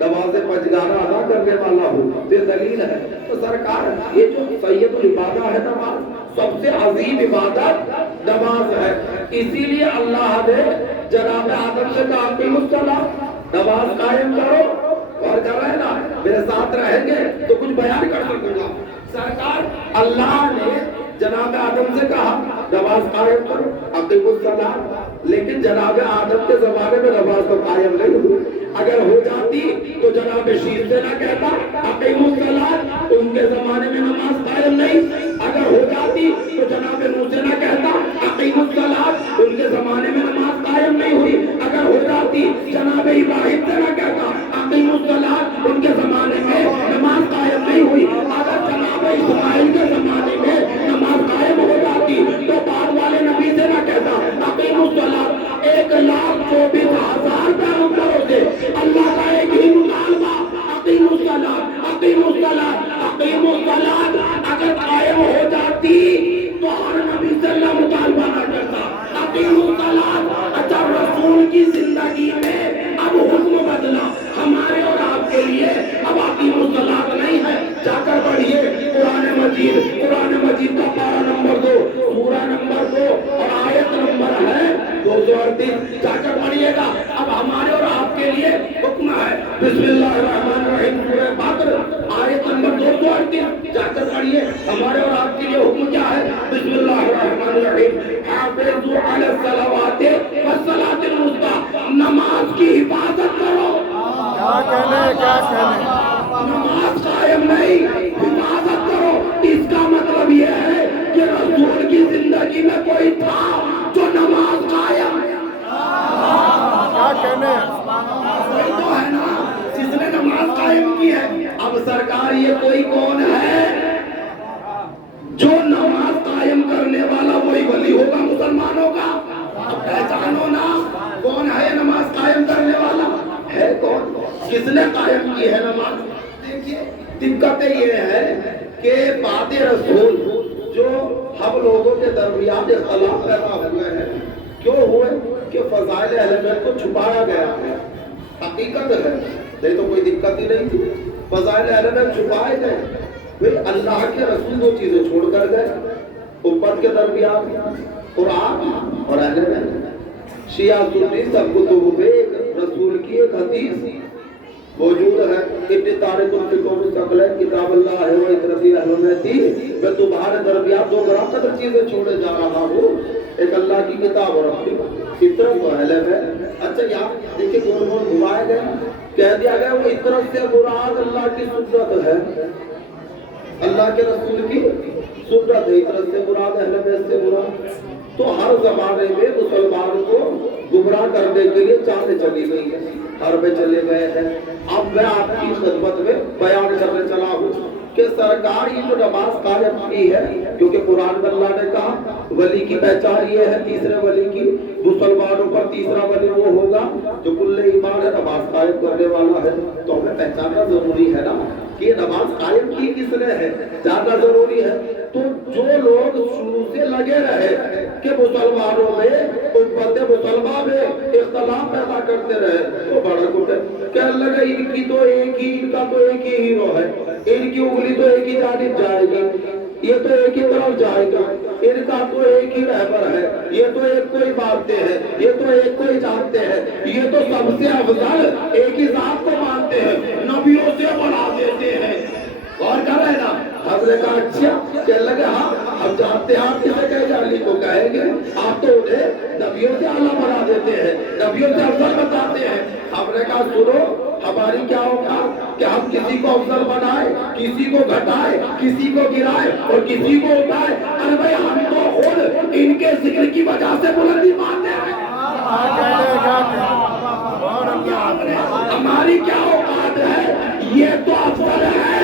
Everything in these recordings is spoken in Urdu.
نماز پنجگانہ ادا کرنے والا ہو، یہ دلیل ہے۔ تو سرکار یہ جو سید العبادہ ہے نماز، سب سے عظیم عبادت نماز ہے، اسی لیے اللہ نے جناب آدم سے کہا کہ نماز قائم کرو، اور کر رہے نا میرے ساتھ رہیں گے تو کچھ بیان کر سکوں گا۔ سرکار اللہ نے جناب آدم سے کہا نماز قائم کرو، اقیم الصلاۃ، لیکن جناب آدم کے زمانے میں نماز تو قائم نہیں ہوئی۔ اگر ہو جاتی تو جناب شیر سے نہ کہتا اقیم الصلاۃ، ان کے زمانے میں نماز قائم نہیں۔ اگر ہو جاتی تو جناب نوح سے نہ کہتا اقیم الصلاۃ، ان کے زمانے میں نماز قائم نہیں ہوئی۔ اگر ہو جاتی جناب ابراہیم سے نہ کہتا اقیم الصلاۃ، ان کے زمانے میں نماز قائم نہیں ہوئی۔ اگر جناب اسماعیل کے زمانے میں نماز قائم ہو جاتی تو بعد والے نبی سے نہ کہتا اقیم الصلاۃ۔ 1,24,000 پیغمبروں سے اللہ کا ایک ہی مطالبہ اقیم الصلاۃ، اقیم الصلاۃ، اقیم الصلاۃ۔ اگر قائم ہو جاتی تو ہر نبی سے اللہ مطالبہ نہ کرتا اقیم الصلاۃ۔ اچھا رسول کی زندگی میں اب حکم بدلا، ہمارے اور آپ کے لیے اب اقیم الصلاۃ نہیں ہے۔ جا کر پڑھیے قرآن مجید کا پارہ نمبر 2، سورہ نمبر 2 اور آیت نمبر ہے 238، جا کر پڑھیے گا۔ اب ہمارے اور آپ کے لیے حکم ہے، بسم اللہ الرحمن الرحیم، سورہ بقرہ آیت نمبر 238، جا کر پڑھیے۔ ہمارے اور آپ کے لیے حکم کیا ہے؟ بسم اللہ الرحمن الرحیم، حافظوا علی الصلوات والصلاۃ الوسطی، نماز کی حفاظت کرو۔ کیا کہنے نماز قائم نہیں، حفاظت کرو۔ اس کا مطلب یہ ہے کہ رسول کی زندگی میں کوئی تھا جو نماز قائم، کیا کہنے کوئی تو ہے نا جس نے نماز قائم کی ہے۔ اب سرکار یہ کوئی کون ہے جو نماز قائم کرنے والا وہی ولی ہوگا مسلمانوں کا؟ اب پہچانو نا کون ہے نماز قائم کرنے والا ہے، کون کس نے قائم کی ہے نماز؟ دیکھیے دقت یہ ہے کہ بعد رسول جو ہم لوگوں کے درمیان اختلاف پیدا ہوئے ہیں، کیوں ہوئے؟ کہ فضائل اہل بیت کو چھپایا گیا ہے، حقیقت ہے، نہیں تو کوئی دقت ہی نہیں تھی۔ فضائل اہل بیت چھپائے گئے، پھر اللہ کے رسول دو چیزیں چھوڑ کر گئے امت کے درمیان، قرآن اور اہل بیت۔ شیعہ سنی سب کتب میں رسول کی ایک حدیث موجود ہے، ابن طارق الفقہ الثقلین کتاب اللہ ہے وہ اترفی اہل بیتی، میں تمہارے درمیان دو برا قدر چیزیں چھوڑے جا رہا ہوں، ایک اللہ کی کتاب اور اپنی فطرت و اہل بیت۔ اچھا یہاں دیکھیں دونوں مول گھمائے گئے، کہہ دیا گیا وہ فطرت سے مراد اللہ کی سنت ہے، اللہ کے رسول کی سنت ہے، فطرت سے مراد اہل بیت سے مراد۔ تو ہر زمانے میں مسلمان کو گمراہ کرنے کے لیے چالیں چلی گئی ہیں، حربیں چلے گئے ہیں۔ اب میں آپ کی خدمت میں بیان کرنے چلا ہوں کہ سرکار یہ جو نماز قائم کی ہے، کیونکہ قرآن میں اللہ نے کہا ولی کی پہچان یہ ہے، تیسرے ولی کی، مسلمانوں پر تیسرا ولی وہ ہوگا جو کل ایمان ہے، نماز قائم کرنے والا ہے۔ تو ہمیں پہچاننا ضروری ہے نا کہ یہ نماز قائم کی کس نے ہے، جاننا ضروری ہے۔ تو جو لوگ شروع سے لگے رہے کہ مسلمانوں میں امت مسلمہ میں اختلاف پیدا کرتے رہے، تو بڑا کچھ کہنے لگے ان کی تو ایک ہی، ان کا تو ایک ہی ہیرو ہے، ان کی انگلی تو ایک ہی جانب جائے گی، یہ تو ایک ہی طرف جائے گا، ان کا تو ایک ہی رہبر ہے، یہ تو ایک کو ہی مانتے ہیں، یہ تو ایک کو ہی جانتے ہیں، یہ تو سب سے افضل ایک ہی ذات کو مانتے ہیں، نبیوں سے بڑھا دیتے ہیں۔ اور کر رہے نا ہم نے کہا اچھا، کہنے لگے ہاں ہم جانتے ہیں آپ کسے کہیں گے، علی کو کہیں گے، آپ تو انہیں نبیوں سے اعلیٰ بنا دیتے ہیں، نبیوں سے افضل بتاتے ہیں۔ ہم نے کہا سنو ہماری کیا ہوگا کہ ہم کسی کو افضل بنائے، کسی کو گھٹائے، کسی کو گرائے اور کسی کو اٹھائے؟ ارے بھائی ہم تو خود ان کے ذکر کی وجہ سے بلندی پاتے ہیں، ہماری کیا اوقات ہے، یہ تو افضل ہے۔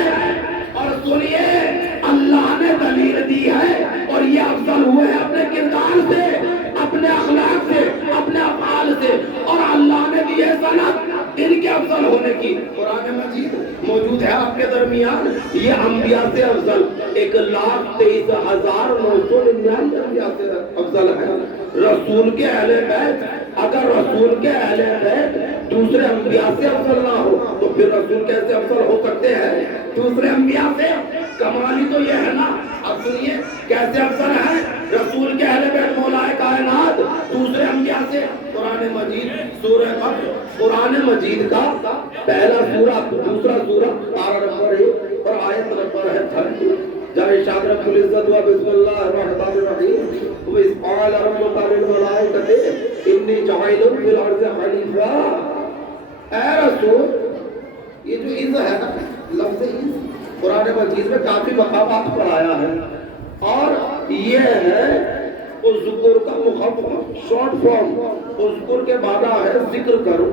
اور سنیے اللہ نے دلیل دی ہے اور یہ افضل ہوئے ہیں اپنے کردار سے، اپنے اخلاق سے، اپنے افعال سے، اور اللہ نے دی ہے سند ان کے افضل ہونے کی۔ قرآن مجید موجود ہے آپ کے درمیان، یہ انبیاء سے افضل 1,23,999 انبیاء سے افضل ہے۔ رسول کے اہل بیت، اگر رسول کے اہل بیت دوسرے انبیاء سے افضل نہ ہو تو پھر رسول کیسے افضل ہو سکتے ہیں دوسرے انبیاء سے؟ کمال ہی تو یہ ہے نا۔ اب سنیے کیسے افضل ہے رسول کے اہل بیت مولا کائنات دوسرے انبیاء سے۔ قرآن مجید سورہ قدر، قرآن مجید کا پہلا سورہ دوسرا سورہ پارہ نمبر 1 اور آیت نمبر ہے 30۔ جب ارشاد رب العزت ہوا بسم اللہ الرحمن الرحیم وَإِذْ قَالَ رَبُّكَ لِلْمَلَائِكَةِ إِنِّي جَاعِلٌ فِي الْأَرْضِ خَلِيفَةً۔ اے رسول، یہ جو اذ ہے نا لفظ اذ قرآن مجید میں کافی مقامات پر آیا ہے، اور یہ ہے اذکر کا مخفف شارٹ فارم۔ اذکر کے معنی ہے ذکر کرو۔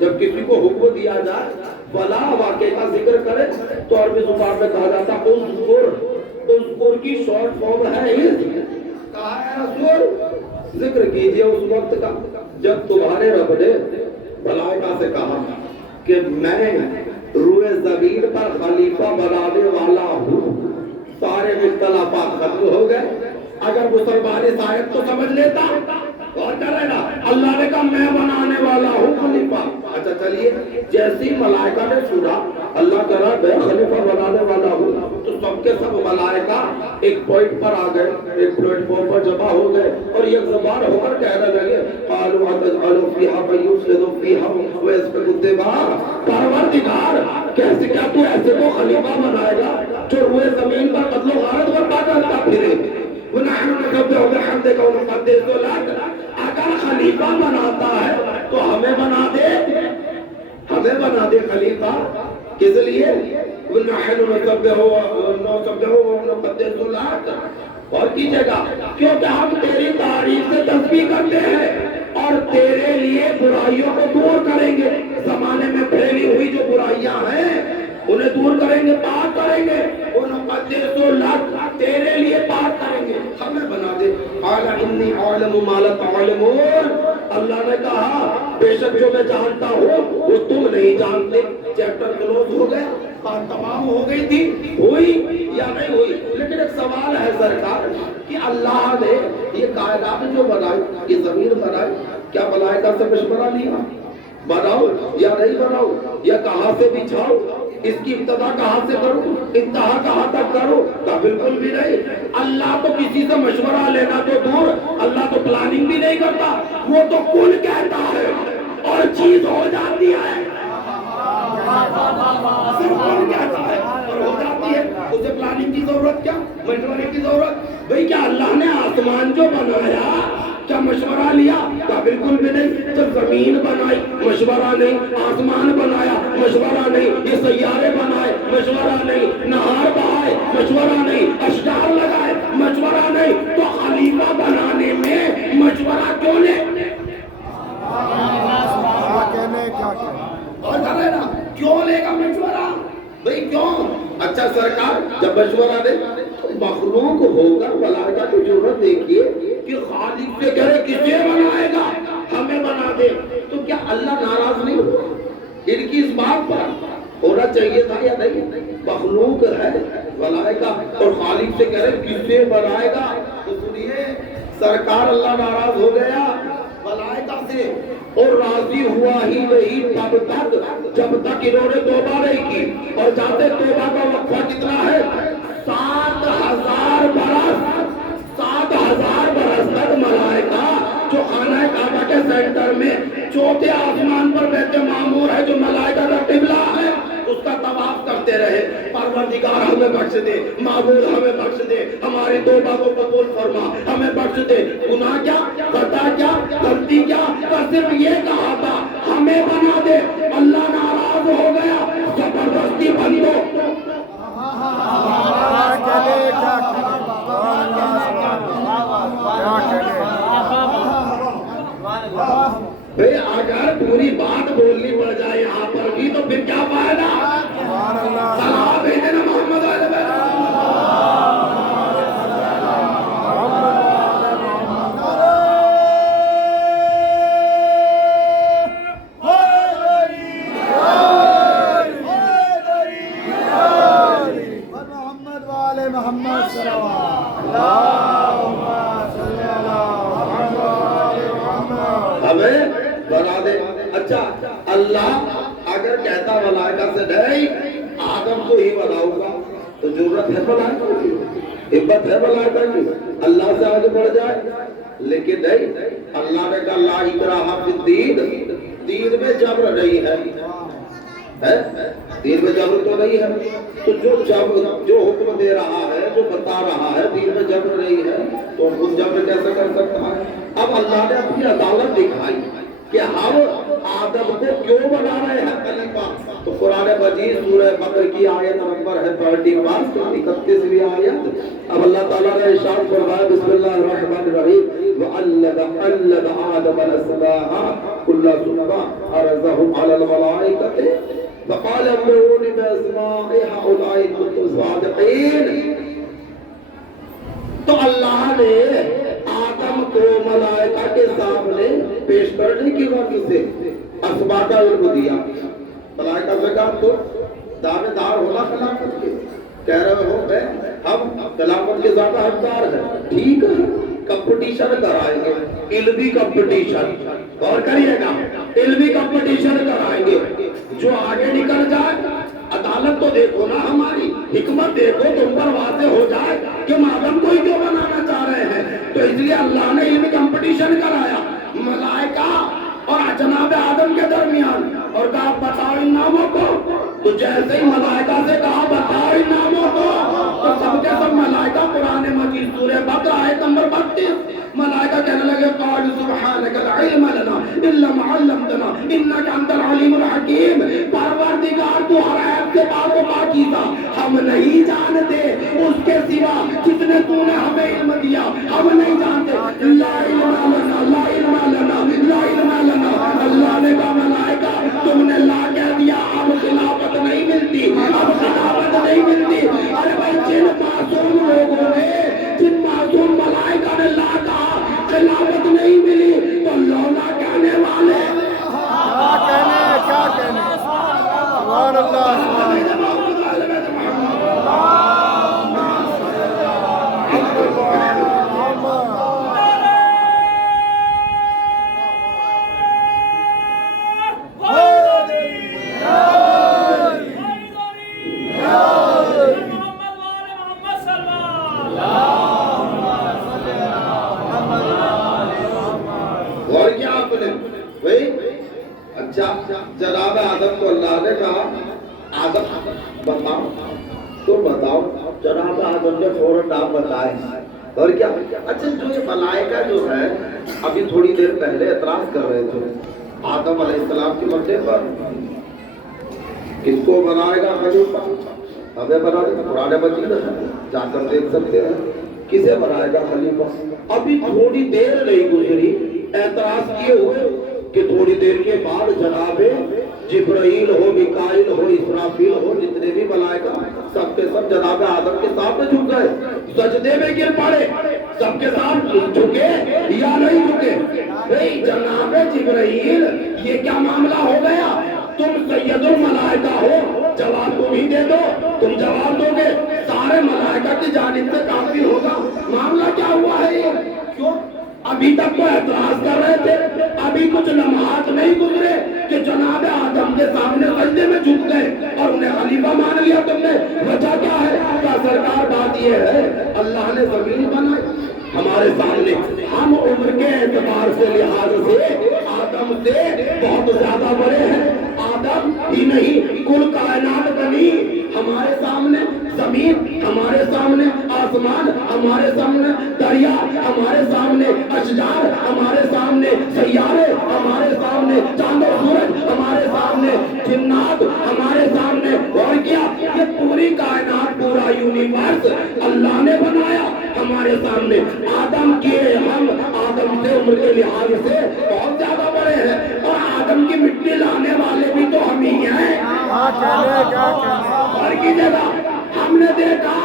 جب کسی کو حکم دیا جائے بلا واقعے کا ذکر کرے تو عربی زبان میں کہا جاتا ہے اذکر۔ اذکر کی شارٹ فارم ہے اذ۔ کہا ہے رسول ذکر کیجئے اس وقت کا جب تمہارے رب نے ملائکہ سے کہا کہ میں روئے زمین پر خلیفہ بنانے والا ہوں۔ سارے اختلافات ختم ہو گئے۔ اگر مسلمان اس آیت کو سمجھ لیتا اور کر رہے نا اللہ نے کہا میں بنانے والا ہوں خلیفہ۔ اچھا چلیے جیسی ملائکہ نے سنا اللہ کہہ رہا میں خلیفہ بنانے والا ہوں تو سب کے سب ملائکہ ایک پوائنٹ پر آ گئے، ایک پلیٹ فارم پر جمع ہو گئے اور ایک زبان ہو کر کہنے لگے قالوا اتجعل فیہا من یفسد فیہا ویسفک الدماء۔ پروردگار کیسے کیا تو ایسے کو خلیفہ بنائے گا جو روئے زمین پر قتل و غارت برپا کرتا پھرے؟ وَنَحْنُ نُسَبِّحُ بِحَمْدِكَ وَنُقَدِّسُ لَكَ۔ اگر خلیفہ بناتا ہے تو ہمیں بنا دے خلیفہ۔ کس لیے؟ وَنَحْنُ نُسَبِّحُ وَنُقَدِّسُ لَكَ۔ اور کیجئے گا کیونکہ ہم تیری تعریف سے تسبیح کرتے ہیں اور تیرے لیے برائیوں کو دور کریں گے۔ زمانے میں پھیلی ہوئی جو برائیاں ہیں انہیں دور کریں گے، پاک کریں گے۔ وَنُقَدِّسُ لَكَ، تیرے لیے پاک کریں گے۔ ہمیں بنا دے۔ قَالَ إِنِّي أَعْلَمُ مَا لَا تَعْلَمُونَ۔ اللہ نے کہا بے شک جو میں جانتا ہوں وہ تم نہیں جانتے۔ چیپٹر کلوز ہو گیا، بات تمام ہو گئی تھی، ہوئی یا نہیں ہوئی؟ لیکن ایک سوال ہے سرکار کہ اللہ نے یہ کائنات جو بنائی، یہ زمین بنائی، کیا ملائکہ سے مشورہ لیا بناؤ یا نہیں بناؤ یا کہاں سے بچھاؤ، اس کی ابتدا کہاں سے کرو، انتہا کہاں تک کرو؟ تو بالکل بھی نہیں۔ اللہ تو کسی سے مشورہ لینا تو دور، اللہ تو پلاننگ بھی نہیں کرتا، وہ تو کل کہتا ہے اور چیز ہو جاتی ہے۔ صرف کل کہتا ہے اور ہو جاتی ہے، اسے پلاننگ کی ضرورت کیا، مشورے کی ضرورت؟ بھئی کیا اللہ نے آسمان جو بنایا کیا مشورہ لیا؟ کیا بالکل بھی نہیں۔ جب زمین بنائی مشورہ نہیں، آسمان بنایا مشورہ نہیں، یہ سیارے بنائے مشورہ نہیں، نہار بہائے مشورہ نہیں، اشجار لگائے مشورہ نہیں، تو خلیفہ بنانے میں مشورہ کیوں لے؟ اور کرے نا کیوں لے گا مشورہ؟ بھئی کیوں؟ اچھا سرکار جب مشورہ دے تو مخلوق ہو کر ملائکہ کی ضرورت دیکھیے کہ خالق سے کہے کسے بنائے گا ہمیں بنا دے، تو کیا اللہ ناراض نہیں ہوا؟ ان کی اس بات پر ہونا چاہیے تھا یا نہیں؟ مخلوق ہے ملائکہ اور خالق سے کہے کسے بنائے گا، تو سنیے سرکار اللہ ناراض ہو گیا ملائکہ سے اور راضی ہوا ہی نہیں تب تک جب تک انہوں نے توبہ نہیں کی۔ اور جاتے توبہ کا وقفہ کتنا ہے؟ 7,000 برس۔ 7,000 برس تک ملائکہ جو خانہ کعبہ کے سینٹر میں چوتھے آسمان پر بیت معمور ہے جو ملائکہ کا قبلہ ہے اس کا طواف کرتے رہے۔ پروردگار ہمیں بخش دے، معبود ہمیں بخش دے، ہماری توبہ کو قبول فرما، ہمیں بخش دے۔ گناہ کیا، خطا کیا، غلطی کیا، صرف یہ کہا تھا ہمیں بنا دے۔ اللہ ناراض ہو گیا، زبردستی بندو بھئی اگر پوری بات بولنی پڑ جائے یہاں پر بھی تو پھر کیا فائدہ؟ سلام بھیجنا محمد علیہ ہمیں بنا دے۔ اچھا اللہ اگر کہتا ملائکہ سے نہیں آدم کو ہی بناؤں گا تو ضرورت ہے ملائکہ کی، ہمت ہے ملائکہ کی اللہ سے آگے بڑھ جائے؟ لیکن نہیں، اللہ نے کہا لا اکراہ فی الدین، دین میں جبر نہیں ہے، دین میں جبر تو نہیں ہے، تو جو حکم دے رہا ہے، جو بتا رہا ہے دین میں جبر نہیں ہے تو خود جبر کیسے کر سکتا ہے؟ اب اللہ نے اپنی عدالت دکھائی کہ ہم آدم کو کیوں بنا رہے ہیں خلیفہ، تو قرآن مجید سورہ بقرہ کی آیت نمبر ہے 31 تو 31ویں آیت۔ اب اللہ تعالیٰ نے ارشاد فرمایا بسم اللہ الرحمن الرحیم وَعَلَّمَ آدَمَ الْأَسْمَاءَ كُلَّهَا ثُمَّ عَرَضَهُمْ عَلَى الْمَلَائِكَةِ فَقَالَ انبئوني بِأَسْمَاءِ هؤلاء إِن كُنتُمْ صَادِقِينَ۔ تو اللہ نے آدم کو ملائکہ کے سامنے پیش کرنے کی وجہ سے اسماء کا علم دیا۔ ملائکہ سے کہا تو دعوے دار ہونا خلافت کے، کہہ رہے ہو کہ ہم خلافت کے زیادہ حقدار ہیں، ٹھیک ہے کمپٹیشن کرائیں گے، علمی کمپٹیشن، اور کریے گا علمی کمپٹیشن کرائیں گے، جو آگے نکل جائے عدالت تو دیکھو نا ہماری حکمت دیکھو، تم پر واضح ہو جائے کہ آدم کو ہی کیوں بنانا چاہ رہے ہیں، تو اس لیے اللہ نے علمی کمپٹیشن کرایا ملائکہ اور جناب آدم کے درمیان، اور کہا بتاؤ ان ناموں کو، تو جیسے ہی ملائکہ سے کہا بتاؤ ان ناموں کو تو سب کے سب ملائکہ قرآن مجید سورہ بقرہ آیت نمبر 32 ملائکہ کہنے لگے قالوا سبحانک لا علم لنا الا ما علمتنا انک انت العلیم الحکیم، پروردگار تو ہر عیب سے پاک و پاکیزہ، ہم نہیں جانتے اس کے سوا جس نے تو نے ہمیں علم دیا، ہم نہیں جانتے، لا علم لنا لا علم لنا لا علم لنا۔ اللہ نے کہا ملائکہ تم نے لا کہہ دیا، اب خلافت نہیں ملتی، اب خلافت نہیں ملتی۔ ارے بھائی جن معصوم لوگوں نے، جن معصوم ملائکہ نے لا کہا خلافت نہیں ملی تو لولا کہنے والے کیا کہنے سبحان اللہ جناب آدم کو اللہ نے کہا آدم بتاؤ، تو بتاؤ، جناب آدم نے فوراً نام بتائے، اور کیا اچھا جو یہ ملائکہ جو ہے ابھی تھوڑی دیر پہلے اعتراض کر رہے تھے آدم علیہ السلام کی مرنے پر کس کو بنائے گا خلیفہ، ہمیں بنائے گا، قرآن مجید ہے جا کر دیکھ سکتے ہیں کسے بنائے گا خلیفہ۔ ابھی تھوڑی دیر نہیں گزری اعتراض کیے ہوئے کہ تھوڑی دیر کے بعد جناب جبرائیل ہو، میکائیل ہو، اسرافیل ہو، جتنے بھی ملائکہ سب کے سب جناب آدم کے سامنے جھک گئے، سجدے میں گر پڑے، سب کے ساتھ جھکے یا نہیں جھکے؟ نہیں جناب جبرائیل یہ کیا معاملہ ہو گیا، تم سید الملائکہ ہو، جواب تم ہی دے دو، تم جواب دو گے سارے ملائکہ کی جانب سے کافی ہوگا، معاملہ کیا ہوا ہے یہ؟ کیوں ابھی تک تو اعتراض کر رہے تھے، ابھی کچھ لمحات نہیں گزرے کہ جناب آدم کے سامنے سجدے میں جھک گئے اور انہیں خلیفہ مان لیا تم نے، وجہ کیا ہے؟ کیا سرکار بات یہ ہے اللہ نے زمین بنائی ہمارے سامنے، ہم عمر کے اعتبار سے لحاظ سے آدم سے بہت زیادہ بڑے ہیں، آدم ہی نہیں کل کائنات بنی ہمارے سامنے، زمین ہمارے سامنے، آسمان ہمارے سامنے، دریا ہمارے سامنے، اشجار ہمارے سامنے، سیارے ہمارے سامنے، چاند و سورج ہمارے سامنے، جنات ہمارے سامنے، اور کیا یہ پوری کائنات پورا یونیورس اللہ نے بنایا ہمارے سامنے، آدم کے ہم آدم سے عمر کے لحاظ سے بہت زیادہ بڑے ہیں، اور آدم کی مٹی لانے والے بھی تو ہم ہی ہیں، اور کی جگہ ہم نے دیکھا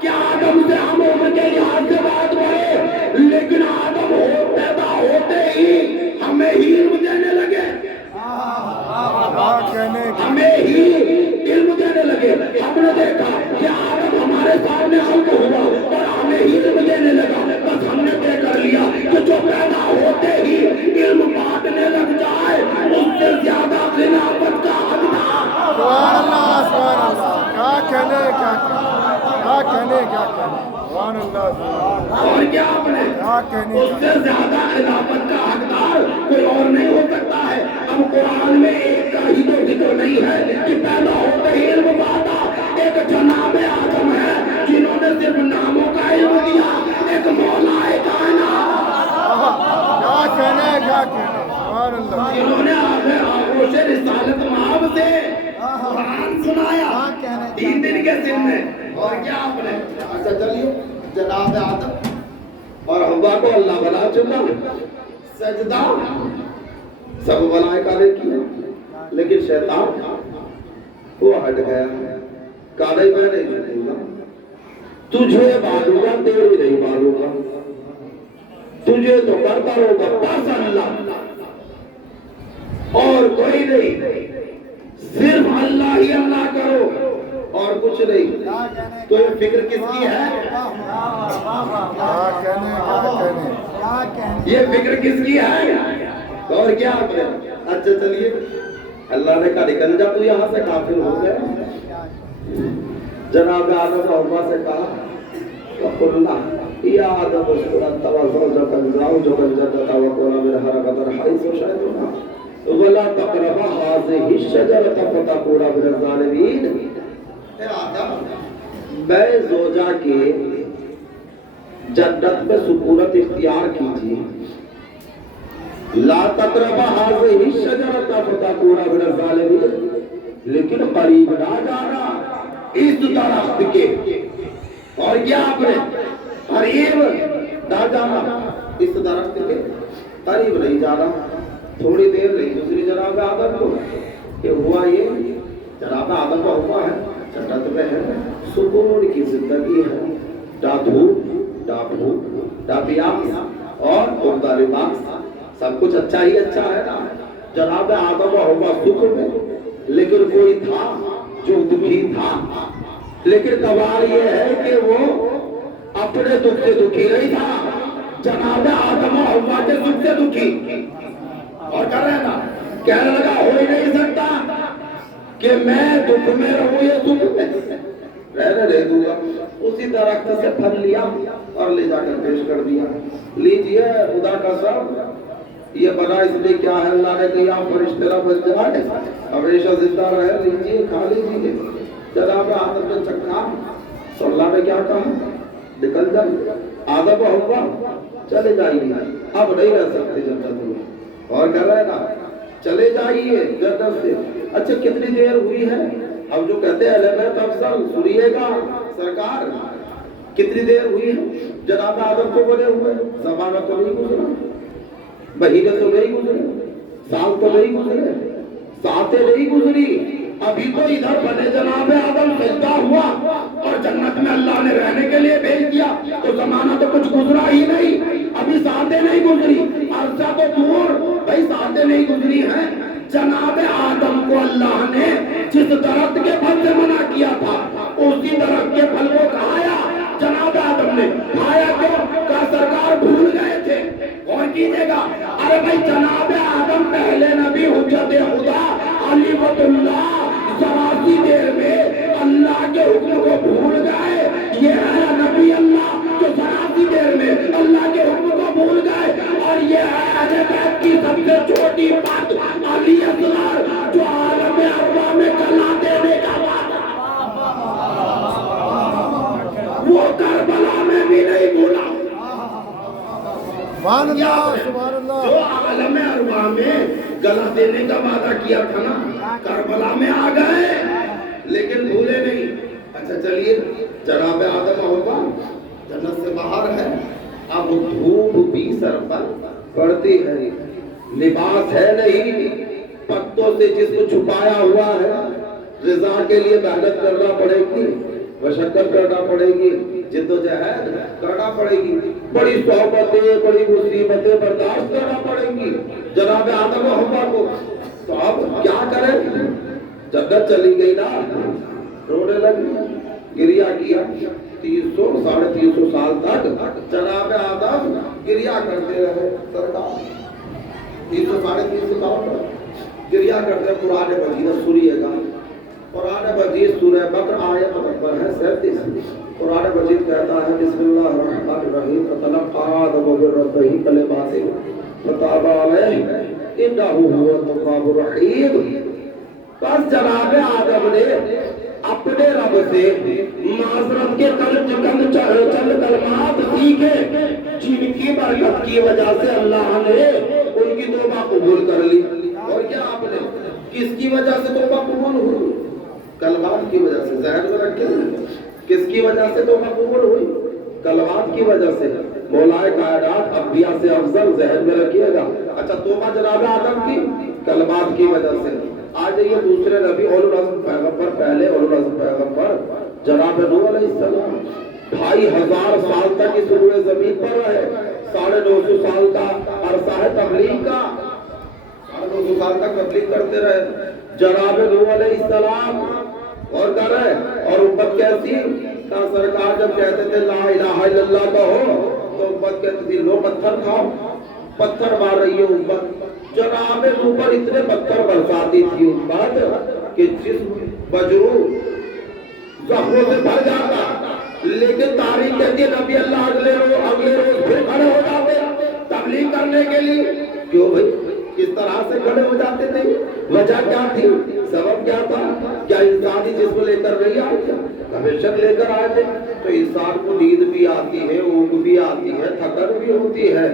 کہ آدم سے ہم عمر کے لحاظ سے بہت بڑے، لیکن آدم پیدا ہوتے ہی ہمیں ہی علم دینے لگے، ہمیں ہی علم دینے لگے، ہم نے دیکھا کہ آدم ہمارے سامنے خلق ہوا اور ہمیں ہی علم دینے لگا، بس ہم نے طے کر لیا کہ جو پیدا ہوتے ہی علم بانٹنے لگ جائے اس اور کیا آپ نے اس سے زیادہ خلافت کا حقدار کوئی اور نہیں ہو سکتا ہے. اب قرآن میں ایک کا ہی تو ذکر نہیں ہے کہ پیدا ہوتے ہی علم پاتا. ایک جناب آدم ہے جنہوں نے صرف ناموں کا علم دیا. ایک مولا کائنات جنہوں نے آغوش رسالت مآب سے قرآن سنایا 3 دن کے سن میں. اور کیا آپ نے اچھا چلیے جناب آدم اور حوا کو اللہ بنا چکا. سجدہ سب ملائکہ نے کیا لیکن شیطان وہ ہٹ گیا. کہا نہیں میں نہیں کروں گا, تجھے مانوں گا تیری نہیں مانوں گا, تجھے تو کرتا رہوں گا بس اللہ اور کوئی نہیں. صرف اللہ ہی اللہ کرو اور کچھ نہیں. تو یہ فکر کس کی ہے؟ یہ فکر کس کی ہے؟ اور کیا آپ نے اچھا چلیے اللہ نے کہا نکل جا تو یہاں سے کافر ہو گئے. جناب آدم نے حوا سے کہا وَقُلْنَا يَا آدَمُ اسْكُنْ أَنْتَ وَزَوْجُكَ الزَّوْجَ الْجَنَّةَ وَكُلَا مِنْهَا رَغَدًا حَيْثُ شِئْتُمَا وَلَا تَقْرَبَا هَٰذِهِ الشَّجَرَةَ فَتَكُونَا مِنَ الظَّالِمِينَ. اے آدم میں زوجہ کے جنت میں سکونت اختیار کیجیے. لا تقربا هذه الشجرة فتكونا من الظالمين, لیکن قریب نہ جانا اس درخت کے. اور کیا آپ نے قریب نہ جانا اس درخت کے, قریب نہیں جانا. تھوڑی دیر نہیں گزری جناب آدم کو کہ ہوا یہ جناب آدم کا ہوا ہے جنت میں ہے, سکون کی زندگی ہے. نہ دھوپ نہ بھوک نہ پیاس اور عمدہ لباس, سب کچھ اچھا ہی اچھا ہے نا. جناب آدم و حوا سکھ میں, لیکن کوئی تھا جو دکھی تھا. لیکن سوال یہ ہے کہ وہ اپنے دکھ سے دکھی نہیں تھا, جناب آدم و حوا کے دکھ سے دکھی. اور کر رہے نا کہنے لگا ہو ہی نہیں سکتا کہ میں دکھ میں رہوں یہ سکھ میں رہنے دے دوں گا. اسی درخت سے پھل لیا اور لے جا کر پیش کر دیا. لیجئے خدا کا سب یہ بنا اس میں کیا ہے, اللہ نے کہا فرشتے نہ بچ جائے ہمیشہ زندہ رہے, لیجئے کھا لیجئے. جناب آدم نے چکھا تو اللہ نے کیا کہا نکل جائیے آدم و حوا چلے جائیے, اب نہیں رہ سکتے جنت میں. اور کہہ رہے نا چلے جائیے جنت سے. اچھا کتنی دیر ہوئی ہے؟ اب جو کہتے ہیں علمت افضل سنیے گا سرکار, کتنی دیر ہوئی ہے جناب آدم کو بنے ہوئے؟ زمانہ تو نہیں گزرا, مہینے تو نہیں گزرے, سال تو نہیں گزرے, ساتیں نہیں گزری. ابھی تو ادھر بنے جناب آدم سجدہ ہوا اور جنت میں اللہ نے رہنے کے لیے بھیج دیا, تو زمانہ تو کچھ گزرا ہی نہیں. ابھی ساتیں نہیں گزری, عرصہ تو دور بھائی ساتیں نہیں گزری ہیں. جناب آدم کو اللہ نے جس درخت کے پھل سے منع کیا تھا اسی درخت کے پھل کو کھایا. جناب آدم نے کھایا کیوں؟ کہا سرکار بھول گئے تھے. اور کیجئے گا ارے بھائی جناب آدم پہلے نبی حجت خدا خلیفۃ اللہ ذراتی دیر میں اللہ کے حکم کو بھول گئے. یہ ہے نبی اللہ جو ذراتی دیر میں اللہ کے حکم کو بھول گئے. اور یہ ہے اہل بیت کی سب سے چھوٹی بات علی اصغر جو عالم ارواح میں کلا دینے کا وعدہ وہ کربلا میں بھی نہیں بھولا. سبحان اللہ سبحان اللہ. جو عالم ارواح میں گلا دینے کا وعدہ کیا تھا نا کربلا میں آ گئے لیکن بھولے نہیں. اچھا چلیے جناب آدم و حوا جنت سے باہر ہے. اب دھوپ بھی سر پر پڑتی ہے, لباس ہے نہیں, پتوں سے جسم چھپایا ہوا ہے. غذا کے لیے محنت کرنا پڑے گی, مشقت کرنا پڑے گی, جدوجہد کرنا پڑے گی, بڑی صحبتیں بڑی مصیبتیں برداشت کرنا پڑیں گی جناب آدم و حوا کو. تو اب کیا کریں؟ جنت چلی گئی نا, رونے لگی, گریا کیا. 300-350 سال تک جناب آدم گریا کرتے رہے. سرکار 300-350 سال تک گریا کرتے. قرآن مجید سنیے گا, قرآن مجید سورہ بقرہ آیت نمبر ہے 37. قرآن مجید کہتا ہے بسم اللہ الرحمن الرحیم فتلقى آدم من ربه کلمات فتاب علیہ انہ هو التواب الرحیم. بس جناب آدم نے اپنے رب سے معذرت کے چند کلمات سیکھے جن کی برکت کی وجہ سے اللہ نے ان کی توبہ قبول کر لی. اور کیا آپ نے کس کی وجہ سے توبہ قبول ہوئی؟ کلمات کی وجہ سے. ذہن میں رکھیں کس کی وجہ سے توبہ قبول ہوئی؟ کلمات کی وجہ سے. مولا کائنات انبیاء سے افضل. ذہن میں رکھیے گا. اچھا توبہ جناب آدم کی کلمات کی وجہ سے. آج یہ دوسرے نبی اولو العزم پیغمبر پہلے اولو العزم پیغمبر جناب نوح علیہ السلام 2500 سال تک اس روئے زمین پر رہے. 950 سال کا عرصہ ہے تبلیغ کا. 950 سال تک تبلیغ کرتے رہے جناب نوح علیہ السلام. اور کر رہے اور امت کیسی کا سرکار جب کہتے تھے لا الہ الا اللہ کہو تو امت کہتی تھی لو پتھر کھاؤ. پتھر مار رہی ہے امت. جناب نوح پر اتنے پتھر برساتی تھی امت کہ جسم مجروح زخموں سے بھر جاتا. لیکن تاریخ کہتی ہے نبی اللہ اگلے روز پھر کھڑے ہو جاتے تبلیغ کرنے کے لیے. کیوں بھائی کس طرح سے کھڑے ہو جاتے تھے؟ وجہ کیا تھی؟ سبب کیا تھا؟ کیا انسانی جسم لے کر نہیں آئے تھے؟ ہمیشہ لے کر آئے تھے. تو انسان کو نیند بھی آتی ہے, اونگ بھی آتی ہے, تھکن بھی ہوتی ہے,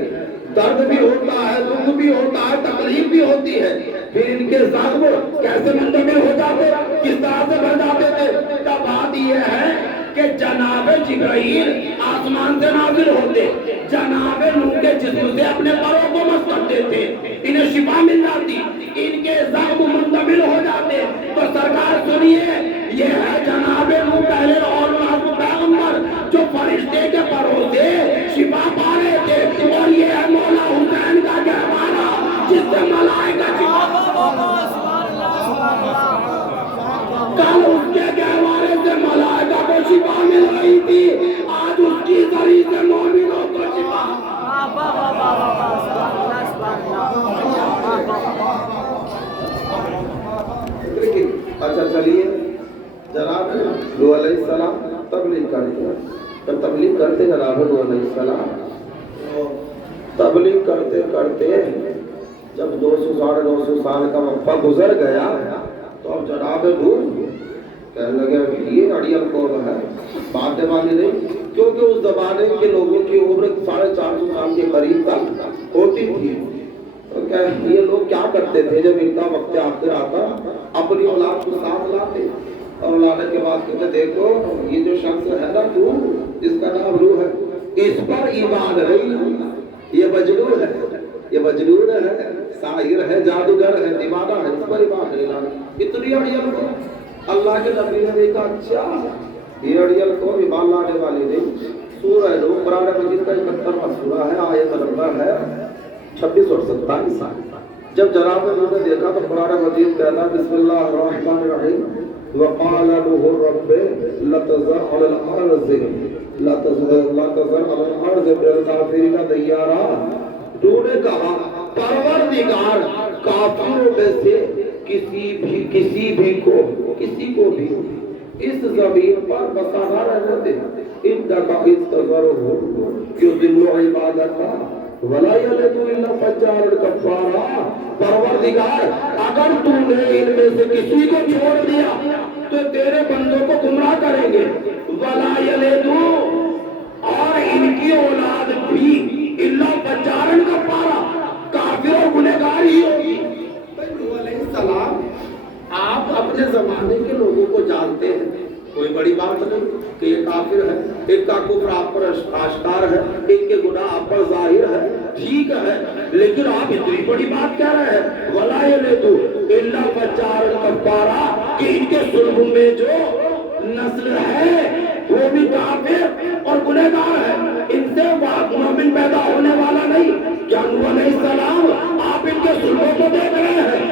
درد بھی ہوتا ہے, دکھ بھی ہوتا ہے, تکلیف بھی ہوتی ہے. پھر ان کے زخم کیسے منتقل ہو جاتے, کس طرح سے بڑھ جاتے تھے؟ کا بات یہ ہے کہ جناب جبرائیل آسمان سے نازل ہوتے, جناب نوح کے جسم سے اپنے پروں کو مس کرتے تھے, انہیں شفا مل جاتی, ان کے زخم منتقل ہو جاتے. تو سرکار سنیے یہ ہے جناب نوح پہلے اور پیغمبر جو فرشتے کے پروں سے شفا پا رہے تھے. اور یہ ہے مولا حسین کا گہوارہ جس سے ملائکہ کل اس کے گہوارے سے ملائکہ کو شفا مل رہی تھی, آج اس کی ذریعے سے مومنوں کو شفا. اچھا چلیے جناب نوح علیہ السلام تبلیغ کرتے. جب تبلیغ کرتے جناب نوح علیہ السلام تبلیغ کرتے کرتے جب 200-950 سال کا وقفہ گزر گیا تو اب جناب نوح کہنے لگے یہ اڑیل قوم ہے, باتیں مانی نہیں. کیونکہ اس زمانے کے لوگوں کی عمر 450 سال کے قریب تک ہوتی تھی. یہ لوگ کیا کرتے تھے جب ان کا وقت آخر آتا اپنی اولاد کو ساتھ لاتے اور لانے کے بعد کہتے دیکھو یہ جو شخص ہے نا تو جس کا نام روح ہے اس پر ایمان نہیں, یہ مجنون ہے, یہ مجنون ہے, ساحر ہے, جادوگر ہے, دیوانہ ہے, اس پر ایمان نہیں لانا. اتنی اڑیل کو اللہ کے نبی نے دیکھا اچھا یہ اڑیل کو ایمان لانے والی نہیں. سورہ نوح قرآن مجید کا 71واں سورہ ہے, آیت نمبر ہے 26 اور 27. جب جناب نوح نے دیکھا تو قرآن مجید کہتا بسم اللہ الرحمن الرحیم وقال نوح رب لا تذر على الارض من الكافرین دیارا. نوح نے کہا پروردگار کافروں میں سے کسی کو بھی اس زمین پر بسا نہ رہنے دے. انک استغفرہ یضل عبادک ولا یلد الا فجارا کفارا. پروردگار اگر تو نے ان میں سے کسی کو چھوڑ دیا تو تیرے بندوں کو گمراہ کریں گے. ولا یلد اور ان کی اولاد بھی الا فجارا کفارا کافر اور گنہگار ہی ہوگی. نوح علیہ السلام آپ اپنے زمانے کے لوگوں کو جانتے ہیں, کوئی بڑی بات نہیں کہ یہ کافر ہے, ان کا کفر آپ پر آشکار ہے, ان کے گناہ آپ پر ظاہر ہے, ٹھیک ہے, لیکن آپ اتنی بڑی بات کہہ رہے ہیں وَلَا يَلِدُ إِلَّا فَجَّارٌ كَفَّارٌ کہ ان کے صلب میں جو نسل ہے وہ بھی کافر اور گنہگار ہے, ان سے مومن پیدا ہونے والا نہیں. کیا نوح علیہ السلام آپ ان کے صلبوں کو دیکھ رہے ہیں؟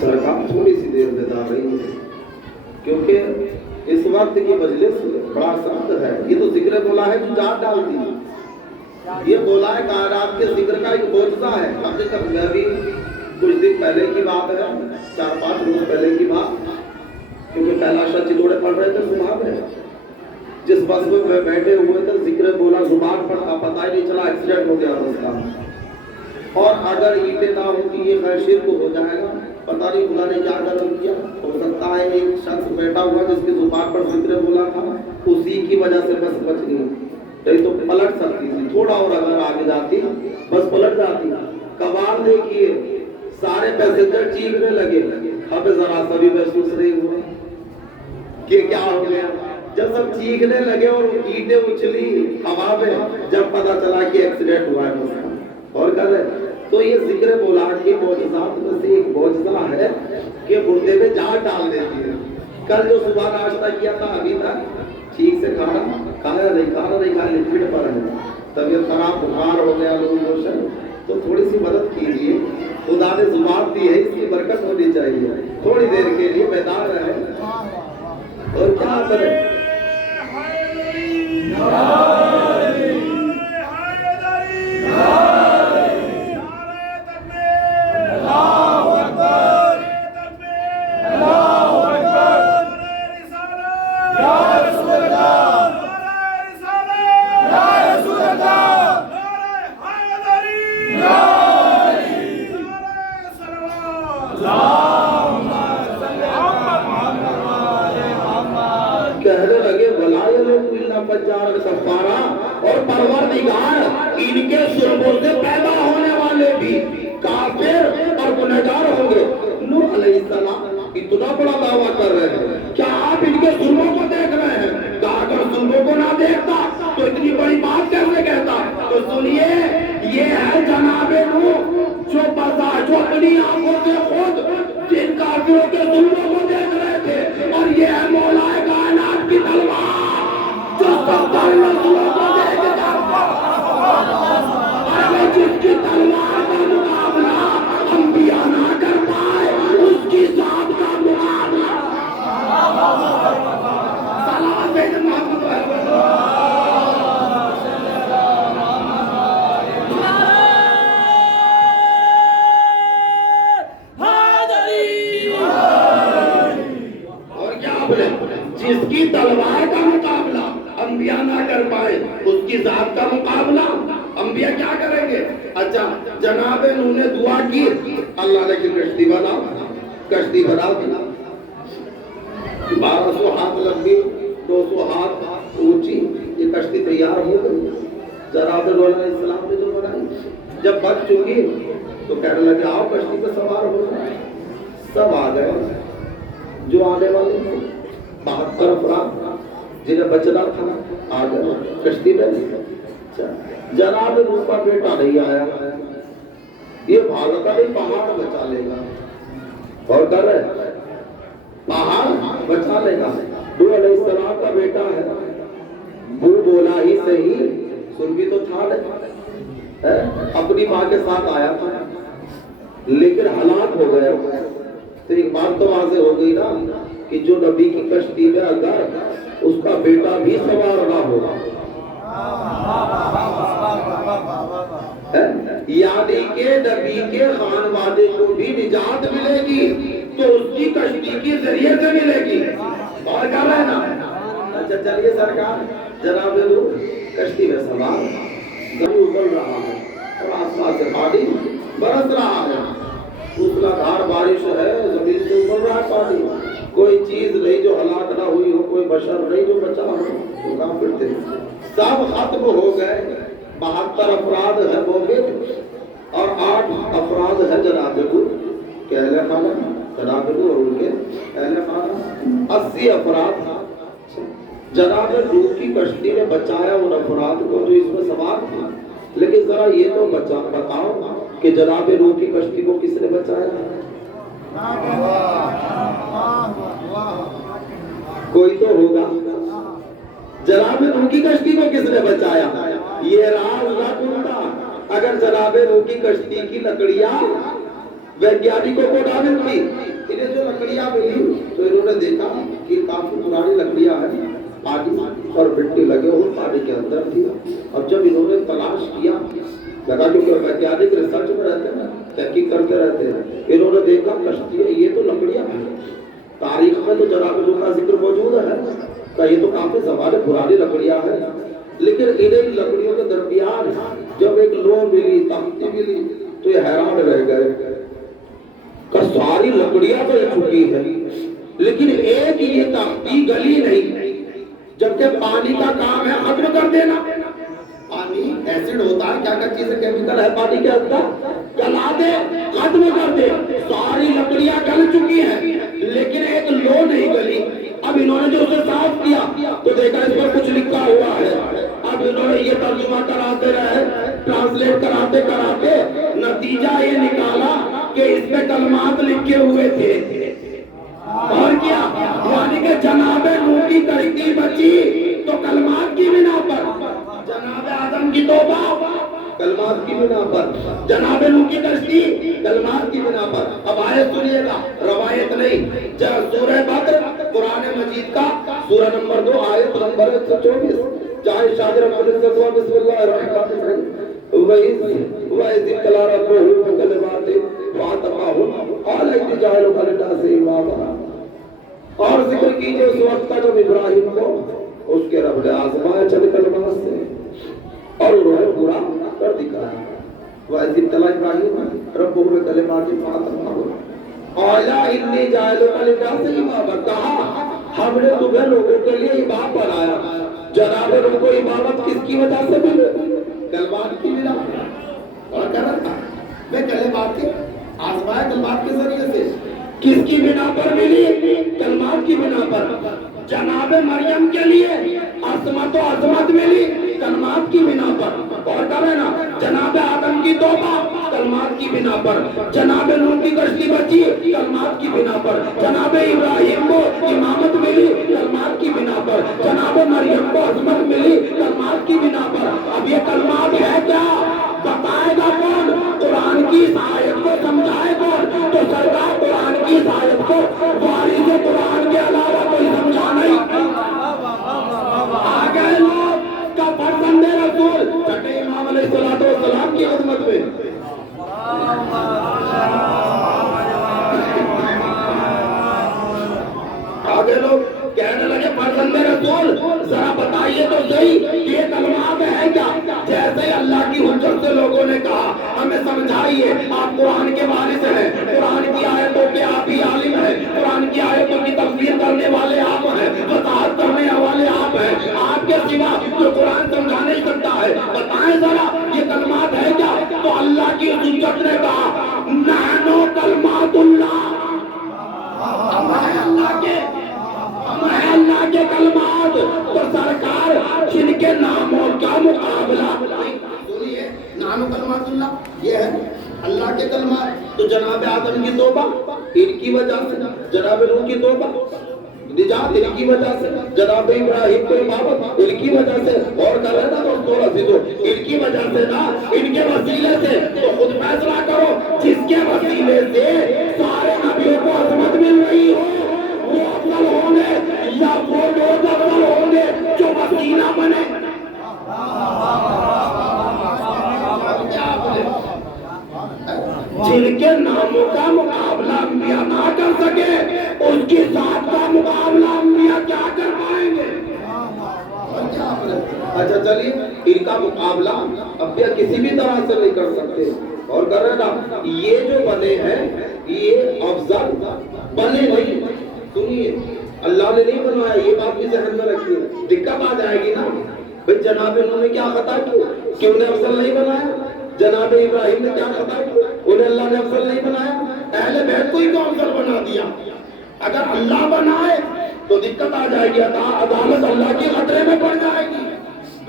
سرکار تھوڑی سی دیر بتا رہی ہے کیونکہ اس وقت کی مجلس بڑا سخت ہے. یہ تو ذکر مولا ہے جو جان ڈالتی ہے, یہ مولا کائنات کے ذکر کا ایک معجزہ ہے. حقیقت میں بھی کچھ دن پہلے کی بات ہے، 4-5 روز پہلے کی بات، کیونکہ پہلا شاید چتوڑے پڑھ رہے تھے صبح میں، جس بس میں بیٹھے ہوئے تھے ذکر بولا زبان پر تھا، پتہ ہی نہیں چلا ایکسیڈنٹ ہو گیا بس کا. اور اگر اینٹیں نہ ہوتی یہ خیر شرک ہو جائے گا، پتہ نہیں خدا نے کیا کرم کیا. ہو سکتا ہے ایک شخص بیٹھا ہوا جس کی زبان پر ذکر بولا تھا اسی کی وجہ سے بس بچ گئی، نہیں تو پلٹ سکتی تھی، تھوڑا اور اگر آگے جاتی بس پلٹ جاتی. کمال دیکھیے سارے پیسنجر چیخنے لگے، اب ذرا سا بھی محسوس نہیں ہوئے کہ کیا ہو گیا. جب سب چیخنے لگے اور اینٹیں اچھلی ہوا میں، جب پتا چلا کہ ایکسیڈنٹ ہوا ہے بس کا. اور کہہ رہے تو یہ ذکر بولان کے معجزات میں سے ایک معجزہ ہے کہ مردے میں جان ڈال دیتی ہے. کل جو صبح ناشتہ کیا تھا ابھی تک ٹھیک سے کھانا نہیں لکوڈ پر ہے، طبیعت خراب بخار ہو گیا لوز موشن، تو تھوڑی سی مدد کیجیے. خدا نے زبان دی ہے، اس کی برکت ہونی چاہیے، تھوڑی دیر کے لیے بیدار رہے. اور کیا کریں اور پروردگار ان کے سربوں سے پیدا ہونے والے بھی کافر اور گنہگار ہوں گے. نوح علیہ السلام اتنا بڑا دعویٰ کر رہے ہیں، کیا آپ ان کے ظلموں کو دیکھ رہے ہیں؟ کہا اگر ظلموں کو نہ دیکھتا تو اتنی بڑی بات کیسے کہتا؟ تو سنیے یہ ہے جناب نوح جو اپنی آنکھوں سے خود جن کافروں کے ظلموں کو دیکھ رہے تھے، اور یہ ہے مولا کائنات کی تلوار جو سب رسولوں کو دیکھتا، جس کی تلوار کا مقابلہ انبیاء نہ کر پائے اس کی ذات کا مقابلہ. سلام بھیج محمد اور کیا بولے، جس کی تلوار کا مقابلہ انبیاء نہ کر پائے اس کی ذات کا مقابلہ انبیاء کیا کریں گے. اچھا جناب نوح نے دعا کی، اللہ نے کشتی بنا دی، 1200 ہاتھ لمبی 200 ہاتھ اونچی یہ کشتی تیار ہو گئی. جناب نوح علیہ السلام نے جو بنائی، جب بچ چکی تو کہنے لگے آؤ کشتی پہ سوار ہو جائے. سب آ گئے جو آنے والے تھے، 72 افراد جنہیں بچنا تھا آ گئے کشتی میں. جناب نوح کا بیٹا نہیں آیا، یہ بھاگتا نہیں پہاڑ بچا لے گا. اور کر رہے پہاڑ بچا لے گا. نوح علیہ السلام کا بیٹا ہے، وہ بولا ہی صحیح، سن بھی تو تھا اپنی ماں کے ساتھ آیا تھا لیکن ہلاک ہو گیا. تو ایک بات تو واضح ہو گئی نا کہ جو نبی کی کشتی میں اگر اس کا بیٹا بھی سوار نہ ہوگا، یعنی کہ نبی کے خانوادے کو بھی نجات ملے گی تو اس کی کشتی کے ذریعے سے ملے گی. اور کر رہے نا. اچھا چلیے سرکار، جناب نوح کشتی میں سوار، زمین ابل رہا ہے اور آسمان سے پانی برس رہا ہے، موسلادھار بارش ہے، زمین سے ابل رہا ہے پانی. کوئی چیز نہیں جو ہلاک نہ ہوئی ہو، کوئی بشر نہیں جو بچا ہو. تو کافر تھے، سب ختم ہو گئے. 72 افراد ہے مومن اور 8 افراد ہے جناب نوح کے اہل خانہ، جناب نوح اور ان کے اہل خانہ 80 افراد. جناب نوح کی کشتی نے بچایا ان افراد کو جو اس میں سوار تھے. لیکن ذرا یہ تو بتاؤ کہ جناب نوح کی کشتی کو کس نے بچایا؟ کوئی تو ہوگا. جناب نوح کی کشتی کو کس نے بچایا؟ یہ راز نہ کھلتا اگر جناب نوح کی کشتی کی لکڑیاں ویگیانکوں کو نہ ملتی. انہیں جو لکڑیاں ملی تو انہوں نے دیکھا کہ کافی پرانی لکڑیاں ہیں، پانی اور مٹی لگے ہوئے پانی کے اندر تھی. اور جب انہوں نے تلاش کیا لگا کیونکہ ویگیانک ریسرچ میں رہتے ہیں، تحقیق کرتے رہتے ہیں، انہوں نے دیکھا کشتی ہے، یہ تو لکڑیاں ہیں، تاریخ میں تو جناب حضور کا ذکر موجود ہے کہ یہ تو کافی زمانے پرانی لکڑیاں ہیں، لیکن انہیں لکڑیوں کے درمیان جب ایک لو ملی، تختی ملی، تو یہ حیران رہ گئے کہ ساری لکڑیاں تو چکی ہے لیکن ایک یہ تختی گلی نہیں، جبکہ پانی کا کام ہے ختم کر دینا۔ پانی ایسڈ ہوتا ہے، کیا کیا چیزیں کیمیکل ہے پانی کے اندر، جلا دے، ختم کر دے، ساری لکڑیاں گل چکی ہیں لیکن ایک لو نہیں گلی۔ اب انہوں نے جو اسے صاف کیا تو دیکھا اس پر کچھ لکھا ہوا ہے، اب انہوں نے یہ ترجمہ کراتے رہے، ٹرانسلیٹ کراتے کراتے نتیجہ یہ نکالا کہ اس پہ کلمات لکھے ہوئے تھے، اور کیا، یعنی کہ جناب نوح کی کشتی بچی تو کلمات کی بنا پر، جناب آدم کی توبہ کلمات کی بنا پر، جناب نوح کی کشتی کلمات کی بنا پر۔ اب آیت سنیے گا، روایت نہیں، سورہ بدر قرآن مجید کا سورہ نمبر 2 آیت نمبر 124، چاہے شاجر مجلس سے دعا بسم اللہ الرحمن الرحیم، وَإِذِ ابْتَلَىٰ رَبُّهُ بِكَلِمَاتٍ فَأَتَمَّهُنَّ قَالَ إِنِّي جَاعِلُكَ لِلنَّاسِ إِمَامًا۔ اور ذکر کیجئے اس وقت کا جب ابراہیم کو اس کے رب نے آزمایا چند کلمات سے اور انہوں نے پورا کر دکھایا۔ وَإِذِ ابْتَلَىٰ إِبْرَاهِيمَ رَبُّهُ بِكَلِمَاتٍ فَأَتَمَّهُنَّ قَالَ إِنِّي جَاعِلُكَ لِلنَّاسِ إِمَامًا، کہا ہم نے تمہیں لوگوں کے لیے امام بنایا۔ جناب ان کو امامت کس کی وجہ سے ملی؟ کلمات کی بنا پر۔ اور کہہ رہا تھا میں کلمات کے آزمائے، کلمات کے ذریعے سے کس کی بنا پر ملی؟ کلمات کی بنا پر۔ جناب مریم کے لیے عصمت و عظمت ملی کلمات کی بنا پر، اور کہہ رہے نا جناب آدم کی توبہ کلمات کی بنا پر، جناب نوح کی کشتی بچی کلمات کی بنا پر، جناب ابراہیم کو امامت ملی کلمات کی بنا پر، جناب مریم کو عظمت ملی کلمات کی بنا پر۔ اب یہ کلمات ہے کیا؟ بتائے گا کون؟ قرآن کی اس آیت کو سمجھائے کون؟ تو سرکار قرآن کی اس آیت کو وارث قرآن کے علاوہ کوئی سمجھا نہیں۔ آ گئے لوگ کا فرزند رسول چھٹے امام علیہ السلام کی خدمت میں، آگے لوگ کہنے لگے فرزند رسول ذرا بتائیے تو صحیح یہ کلمات ہے کیا؟ جیسے اللہ کی حجت سے لوگوں نے کہا ہمیں سمجھائیے، آپ قرآن کے وارث ہیں، قرآن کی آیتوں کے آپ ہی عالم ہیں، قرآن کی آیتوں کی تفسیر کرنے والے آپ ہیں، وضاحت کرنے والے آپ ہیں، آپ کے سوا جو قرآن سمجھا نہیں سکتا ہے، بتائیں ذرا یہ کلمات ہے کیا؟ تو اللہ کی حجت نے کہا نحنو کلمات اللہ، اللہ کے کلمات۔ تو سرکار جن کے ناموں کا مقابلہ، سنیے نام کلمات اللہ یہ ہے اللہ کے کلمات، تو جناب آدم کی توبہ ان کی وجہ سے، جناب نوح کی توبہ نجات ان کی وجہ سے، جناب ابراہیم کو امامت ان کی وجہ سے، اور کر رہے نا دوستو عزیزو ان کی وجہ سے نا، ان کے وسیلے سے۔ تو خود فیصلہ کرو جس کے وسیلے سے سارے نبیوں کو عظمت مل رہی ہو وہ افضل ہوں گے یا وہ لوگ افضل ہوں گے جو وسیلہ بنے؟ جن کے ناموں کا مقابلہ انبیاء نہ کر سکے اس کی ذات کا مقابلہ انبیاء کیا کر پائیں گے؟ اچھا چلیے ان کا مقابلہ انبیاء کسی بھی طرح سے نہیں کر سکتے، اور کر رہے نا یہ جو بنے ہیں یہ افضل بنے نہیں۔ سنیے اللہ نے نہیں بنوایا، یہ بات بھی ذہن میں رکھیے، دقت آ جائے گی نا بھئی جناب انہوں نے کیا خطا کی کہ انہیں افضل نہیں بنایا؟ جناب ابراہیم نے کیا خطا کی انہیں اللہ نے افضل نہیں بنایا؟ اہل بیت کو ہی تو افضل بنا دیا۔ اگر اللہ بنائے تو دقت آ جائے گی، عدالت اللہ کی خطرے میں پڑ جائے گی۔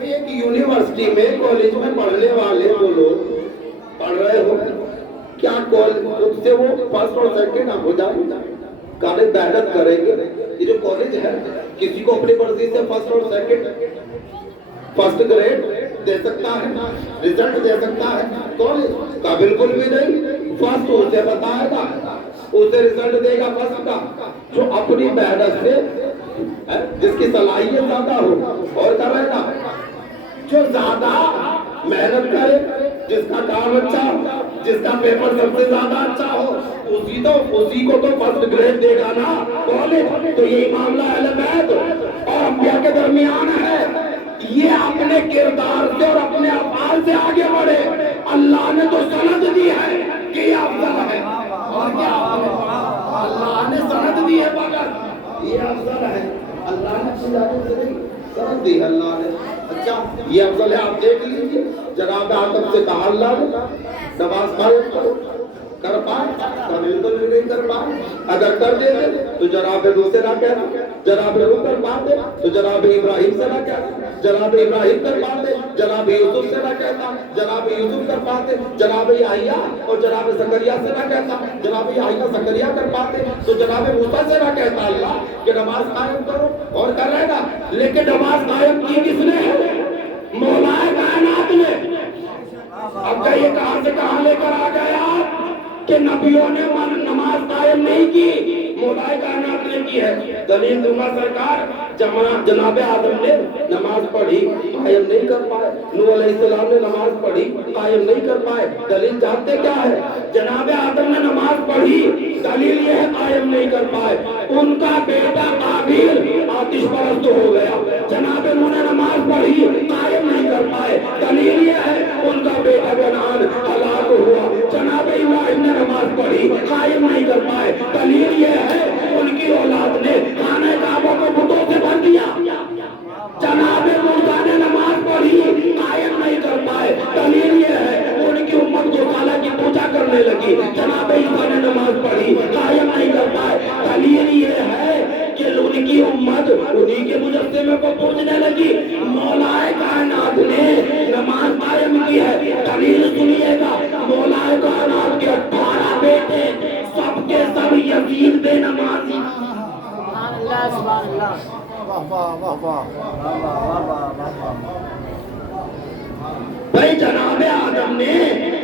ایک یونیورسٹی میں کالج میں پڑھنے والے جو لوگ پڑھ رہے ہو کیا کالج سے وہ فرسٹ اور سیکنڈ ہو جائیں گے؟ کالج محنت کریں گے، یہ جو کالج ہے کسی کو اپنی مرضی سے فرسٹ اور سیکنڈ فرسٹ گریڈ دے سکتا ہے، ریزلٹ دے سکتا ہے؟ کالج کا بالکل بھی نہیں۔ فرسٹ اسے بتائے گا، اسے ریزلٹ دے گا فرسٹ کا جو اپنی محنت سے، جس کی صلاحیت زیادہ ہو، اور کر رہے گا جو زیادہ محنت کرے جس کا کام اچھا ہو، جس کا پیپر سب سے زیادہ اچھا ہو، اسی کو تو فرسٹ گریڈ دے گا نا کالج۔ تو یہی معاملہ اہل بیت اور انبیاء کے درمیان ہے، یہ اپنے کردار سے اور اپنے افعال سے آگے بڑھے۔ اللہ نے تو سند دی ہے کہ یہ افضل ہے، اور کیا اللہ نے سند دی ہے، مگر یہ افضل ہے، اللہ نے سند دی ہے، اللہ نے اچھا یہ افضل ہے۔ آپ دیکھ لیجیے جناب آدم سے کہا اللہ نے نماز قائم کرو، کر پائے؟ بالکل بھی نہیں کر پائے۔ اگر کر دیتے تو جناب نوح سے نہ کہنا، جناب نوح کر پاتے تو جناب ابراہیم سے نہ کہنا، جناب ابراہیم کر پاتے جناب یوسف سے نہ کہتا، جناب یوسف کر پاتے جناب یحییٰ اور جناب زکریا سے نہ کہتا، جناب یحییٰ زکریا کر پاتے تو جناب موسیٰ سے نہ کہتا اللہ کہ نماز قائم کرو، اور کر رہے گا۔ لیکن نماز قائم کی کس نے؟ مولا کائنات نے۔ اب کہیے کہاں سے کہاں لے کر آ گئے آپ کہ نبیوں نے نماز قائم نہیں کی، مولا کائنات نے کی ہے۔ دلیل دوں گا سرکار، جناب آدم نے نماز پڑھی، قائم نہیں کر پائے، نوح علیہ السلام نے نماز پڑھی، قائم نہیں کر پائے۔ دلیل جانتے کیا ہے؟ جناب آدم نے نماز پڑھی، دلیل یہ ہے قائم نہیں کر پائے، ان کا بیٹا قابیل آتش پرست ہو گیا۔ جناب نوح نے نماز پڑھی، قائم نہیں کر پائے، دلیل یہ ہے ان کا بیٹا کنعان ہلاک ہوا۔ جناب ابراہیم نے نماز پڑھی، قائم نہیں کر پائے، دلیل یہ ہے ان کی اولاد نے خانہ کعبہ کو بتوں سے بھر دیا۔ جناب موسیٰ نے نماز پڑھی، قائم نہیں کر پائے، دلیل یہ ہے ان کی امت گوشالہ کی پوجا کرنے لگی۔ جناب عیسیٰ نے نماز پڑھی، قائم نہیں کر پائے، دلیل یہ ہے کہ ان کی امت انہی کے مجسمے کو پوجنے لگی۔ مولا کائنات نے نماز قائم کی ہے، دلیل سنیے گا، مولا کائنات کے 18 بیٹے سب کے سب یزید بے نمازی۔ سبحان اللہ سبحان اللہ، واہ واہ واہ واہ۔ بھائی جناب آدم نے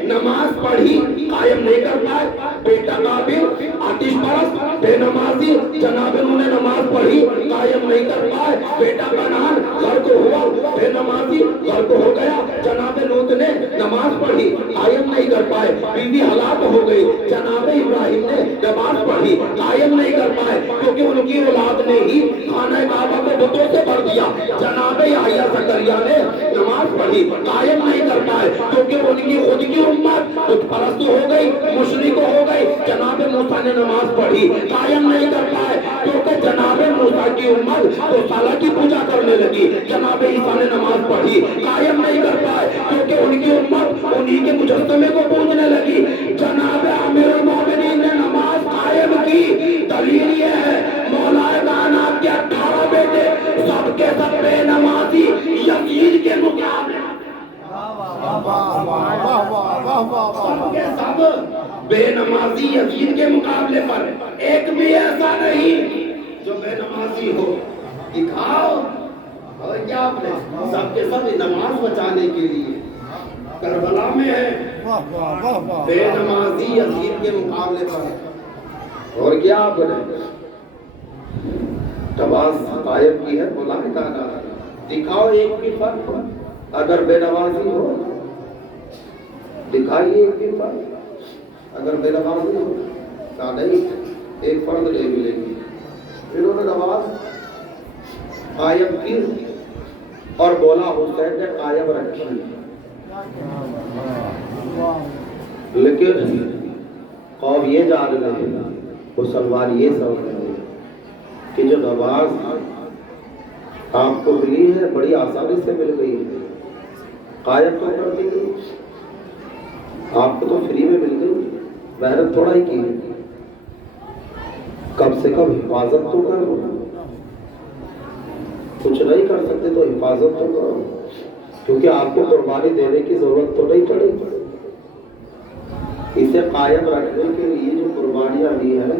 نماز پڑھی، قائم نہیں کر پائے، بیٹا قابیل آتش پرست بے نمازی۔ جناب نوح نے نماز پڑھی، قائم نہیں کر پائے، بیٹا کنعان غرق ہوا، بے نمازی غرق ہو گیا۔ جناب لوط نے نماز پڑھی، قائم نہیں کر پائے، بیوی ہلاک ہو گئی۔ جناب ابراہیم نے نماز پڑھی، قائم نہیں کر پائے، کیونکہ ان کی اولاد نے ہی خانہ کعبہ کو بتوں سے بھر دیا۔ جناب یحییٰ زکریا نے نماز پڑھی، قائم نہیں کر پائے، کیونکہ ان کی خود کی امت بت پرست ہو گئی، مشرک ہو گئی۔ جناب موسیٰ نے نماز پڑھی، قائم نہیں کر پائے، کیونکہ جناب موسیٰ کی امت گوشالہ کی پوجا کرنے لگی۔ جناب عیسیٰ نے نماز پڑھی، قائم نہیں کر پائے، کیونکہ ان کی امت انہی کے مجسمے کو پوجنے لگی۔ جناب امیر المومنین نے نماز قائم کی، دلیل یہ ہے مولا کائنات کے 18 بیٹے سب کے سب بے نمازی یزید کے مقابلے، سب کے سب بے نمازی یزید کے مقابلے پر ایک بھی ایسا نہیں جو بے نمازی ہو۔ دکھاؤ، اور کیا آپ نے سب کے سب نماز بچانے کے لیے کربلا میں ہے، بے نمازی یزید کے مقابلے پر، اور کیا آپ نے نماز قائم کی ہے۔ مولا کائنات دکھاؤ ایک بھی فرق اگر بے نمازی ہو، دکھائیے ایک بھی فرق اگر بے نمازی ہو، کہا نہیں ایک فرد نہیں ملے گی۔ انہوں نے نماز قائم کی اور بولا حسین نے قائم رکھی، لیکن قوم یہ جان رہے مسلمان یہ سمجھ رہے کہ جو نماز آپ کو ملی ہے بڑی آسانی سے مل گئی ہے، قائم تو کر دی گئی، آپ کو تو فری میں مل گئی، محنت تھوڑا ہی کی، کم سے کم حفاظت تو کرو، کچھ نہیں کر سکتے تو حفاظت تو کرو، کیونکہ آپ کو قربانی دینے کی ضرورت تو نہیں پڑے۔ اسے قائم رکھنے کے لیے جو قربانیاں دی ہیں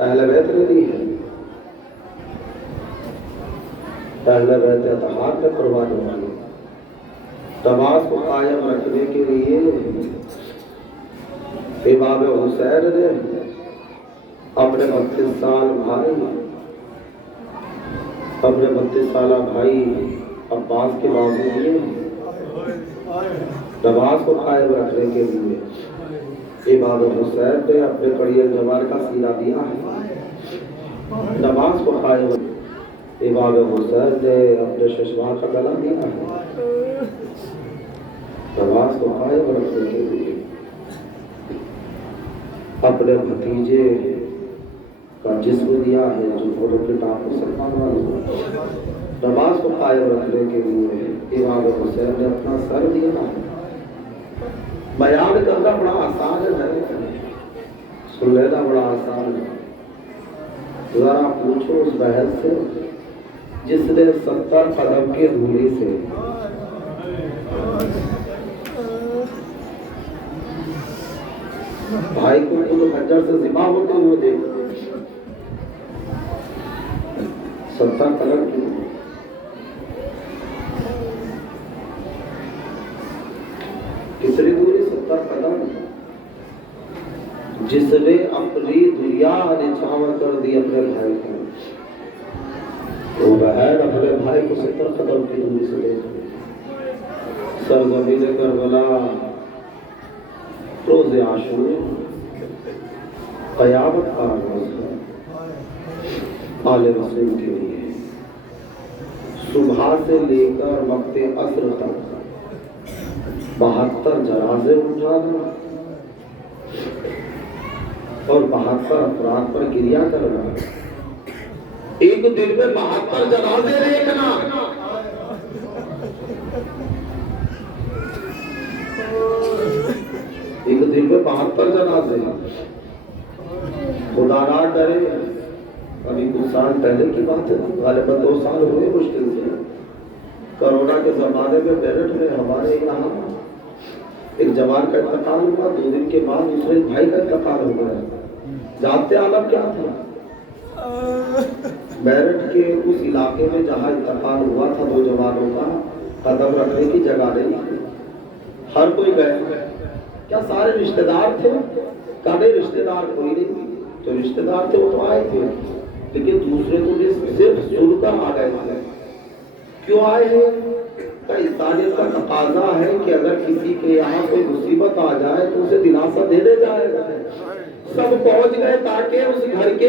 اہل بیت نے دی ہے، اہل بیت اتحاد نے قربانی دی۔ نماز کو قائم رکھنے کے لیے امام حسین نے اپنے 32 سالہ بھائی عباس کے بازو دیے، نماز کو قائم رکھنے کے لیے امام حسین نے اپنے کڑی جوار کا سینہ دیا ہے۔ نماز کو قائم امام حسین نے اپنے ششمار کا گلا دیا ہے۔ نماز کو قائم رکھنے کے لیے اپنے بھتیجے کا جسم دیا ہے جو فوٹو کتاب کو سلمان والا۔ نماز کو قائم رکھنے کے لیے امام حسین نے اپنا سر دیا ہے۔ بیان کرنا بڑا آسان ہے، سن لینا بڑا آسان ہے۔ ذرا پوچھو اس بحث سے جس نے 70 قدم کی دوری سے بھائی کو خنجر سے ذبح ہوتے ہوئے دیکھ، 70 قدم کی کتنی دوری؟ 70 قدم، جس نے اپنی دنیا نچھاور کر دی اپنے بھائی کو، وہ بہن اپنے بھائی کو 70 قدم کی دوری سے دیکھ رہی۔ سرزمین کربلا، روز عاشور، قیامت کا روز ہے آل رسول کے لیے۔ صبح سے لے کر وقت عصر تک 72 جنازے اٹھانا اور 72 افراد پر گریہ کرنا، ایک دن میں 72 جنازے دیکھنا، ایک دن میں 72 جنازے۔ خدا نہ ڈرے، ابھی کچھ سال پہلے کی بات ہے، غالباً 2 سال ہوئے مشکل سے، کرونا کے زمانے میں میرٹھ میں ہمارے یہاں ایک جوان کا انتقال ہوا، 2 دن کے بعد دوسرے بھائی کا انتقال ہو گیا۔ جانتے عالم کیا تھا؟ میرٹھ کے اس علاقے میں جہاں انتقال ہوا تھا 2 جوانوں کا، قدم رکھنے کی جگہ نہیں تھی، ہر کوئی گئے۔ کیا سارے رشتہ دار تھے؟ کبھی رشتہ دار کوئی نہیں، جو رشتہ دار تھے وہ تو آئے تھے، لیکن دوسرے تو صرف سن کر آ گئے تھے۔ کیوں آئے ہیں؟ کہ انسانیت کا تقاضا ہے کہ اگر کسی کے یہاں کوئی مصیبت آ جائے تو اسے دلاسا دے دے جائے۔ سب پہنچ گئے تاکہ اس گھر کے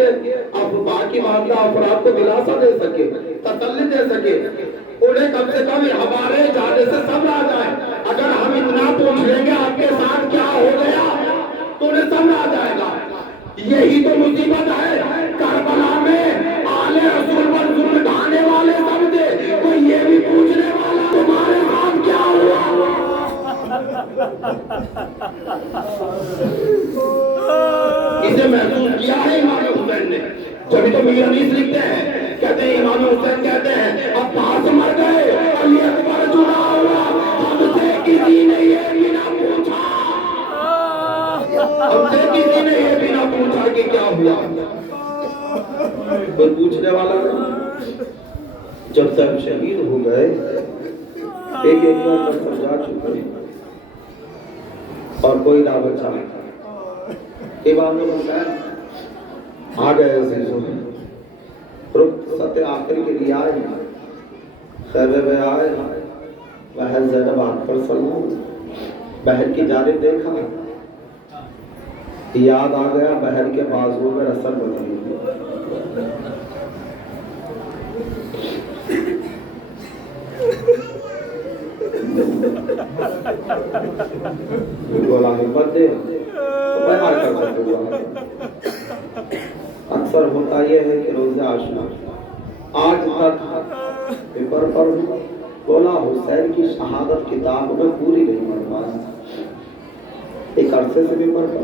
باقی ماندہ افراد کو دلاسا دے سکے، تسلی دے سکے، انہیں کم سے کم ہمارے جانے سے صبر آ جائے۔ اگر ہم اتنا پوچھ لیں گے آپ کے ساتھ کیا ہو گیا تو انہیں صبر آ جائے گا۔ یہی تو مصیبت ہے کربلا میں آل رسول پر ظلم ڈھانے والے سب تھے، کوئی یہ بھی پوچھنے والا تمہارے ساتھ کیا ہوا؟ اسے محسوس کیا ہے امام حسین نے، جبھی تو میر انیس لکھتے ہیں، کہتے ہیں امام حسین کہتے ہیں عباس مر گئے، علی اکبر جڑا ہوا، ہم سے کسی نے یہ بھی نہ پوچھا، ہم سے کسی نے یہ بھی نہ پوچھا کہ کیا ہوا۔ کوئی پوچھنے والا نہیں۔ جب سب شہید ہو گئے، ایک ایک بار جا چکے اور کوئی نہ بچا، امام حسین آ گئے عزیزوں، رخصت آخر کے لیے آئے، خیمے میں آئے، بہن زینب آنکھ پر سلام، بہن کی جانب دیکھا، یاد آ گیا بہن کے بازو میں رسل بدلی ہوئی۔ بولا ہمت دے تو بیان کر سکوں گا۔ اکثر ہوتا یہ ہے کہ روز عاشور آج تک پیپر پر بولا حسین کی شہادت کتاب میں پوری نہیں پڑھ پایا، ایک عرصے سے پیپر پر،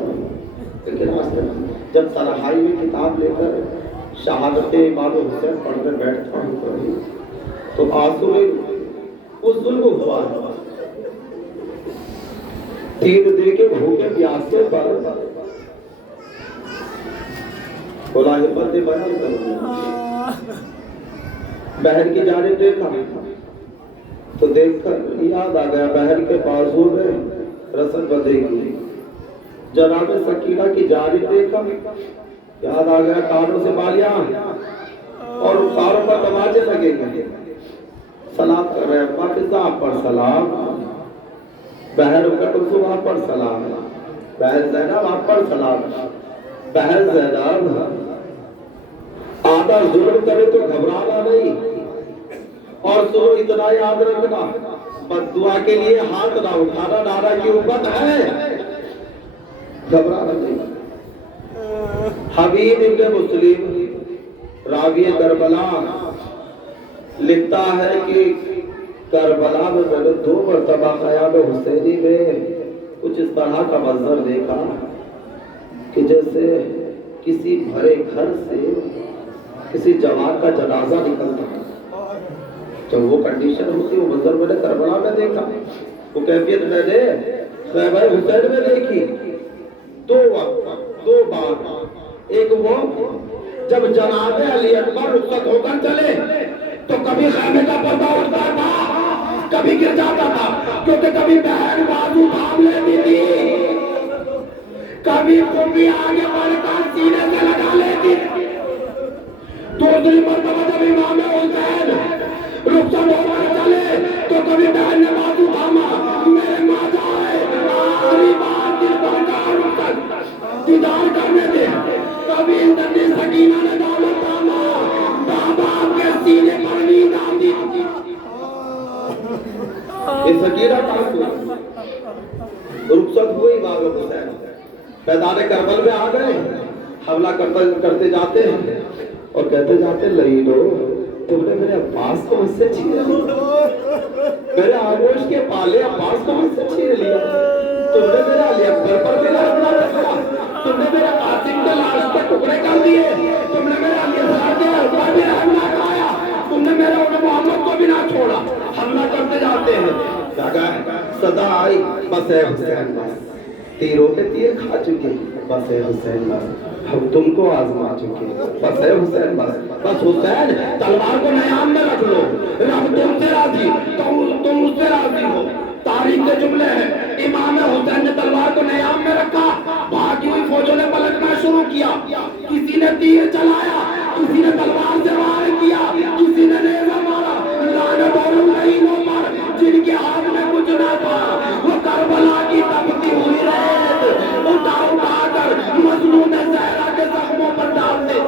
لیکن آج تک جب تنہائی میں کتاب لے کر شہادت امام حسین پڑھنے بیٹھتا ہوں تو آنسو میں وہ ظلم ہوا ہے۔ 3 دن کے بھوکے پیاسے پر بولا ہمت بیان کروں، بہن کی جانب دیکھا تو دیکھ کر یاد آ گیا بہن کے بازو میں رسل بدے گی، جناب سکینہ کی جانب دیکھا، یاد آ گیا کانوں سے بالیاں اور رخساروں پر تماچے لگے گئے، سلام کر رہے ہیں، اماں کے ذات پر سلام، بہن کلثوم آپ پر سلام ہے، بہن زینب آپ پر سلام ہے۔ بہن زینب آدھا ظلم کرے تو گھبرانا نہیں، اور سو اتنا یاد رکھنا، بد دعا کے لیے ہاتھ نہ اٹھانا، نعرہ کی امت ہے، گھبرانا نہیں۔ حبیب ابن مسلم راوی کربلا لکھتا ہے کہ کربلا میں میں نے 2 مرتبہ خیام حسینی میں کچھ اس طرح کا منظر دیکھا کہ جیسے کسی بھرے گھر سے کسی جوان کا جنازہ نکلتا ہے۔ جب وہ کنڈیشن ہوتی وہ منظر میں نے کربلا میں دیکھا، وہ کیفیت میں نے خیمہ حسین میں دیکھی 2 وقت 2 بار۔ ایک وہ جب جناب علی اکبر رخصت ہو کر چلے تو کبھی خیمے کا پردہ اٹھتا تھا، کبھی گر جاتا تھا، کیونکہ کبھی بہن بازو تھام لیتی تھی، کبھی پھوپھی آگے بڑھ کر سینے سے لگا لیتی تھی۔ دوسری مرتبہ جب امام حسین رخصت ہو کر چلے تو کبھی بہن نے بازو تھاما، میرے ماں جائے آخری بار دل بھر کا رخصت دیدار کرنے دے، کبھی ننھی سکینہ نے دامن تھاما، بابا آپ کے سینے پر نیند آتی تھی۔ یہ سکینہ کہاں سے رخصت ہوئی امام حسین میدان کربل میں آ گئے، حملہ کرتے جاتے ہیں اور کہتے جاتے لعینو تم نے میرے عباس کو مجھ سے چھین لیا، میرے آغوش کے پالے عباس کو مجھ سے چھین لیا، تم نے میرے علی اکبر پر بھی حملہ رکھا، تم نے میرے قاسم کے لاش کے ٹکڑے کر دیے، تم نے میرے علی اصغر کے پر بھی حملہ کرایا، تم نے میرے انہیں محمد کو بھی نہ چھوڑا۔ حملہ کرتے جاتے ہیں، صدا آئی بس اے حسین بس، تیروں پہ تیر کھا چکے، بس اے حسین بس ہم تم کو آزما چکے، بس اے حسین بس حسین تلوار کو نیام میں رکھ لو، رب تم سے راضی تم اس سے راضی ہو۔ تاریخ کے جملے ہیں، امام حسین نے تلوار کو نیام میں رکھا، بھاگی ہوئی فوجوں نے پلٹنا شروع کیا، کسی نے تیر چلایا، کسی نے تلوار سے وار کیا، کسی نے نیزہ مارا، لعنت اور لعینوں پر جن کے ہاتھ میں کچھ نہ تھا، وہ کربلا کی تپتی ہوئی ریت اٹھا اٹھا کر مظلوم زہرا کے زخموں پر ڈال دے۔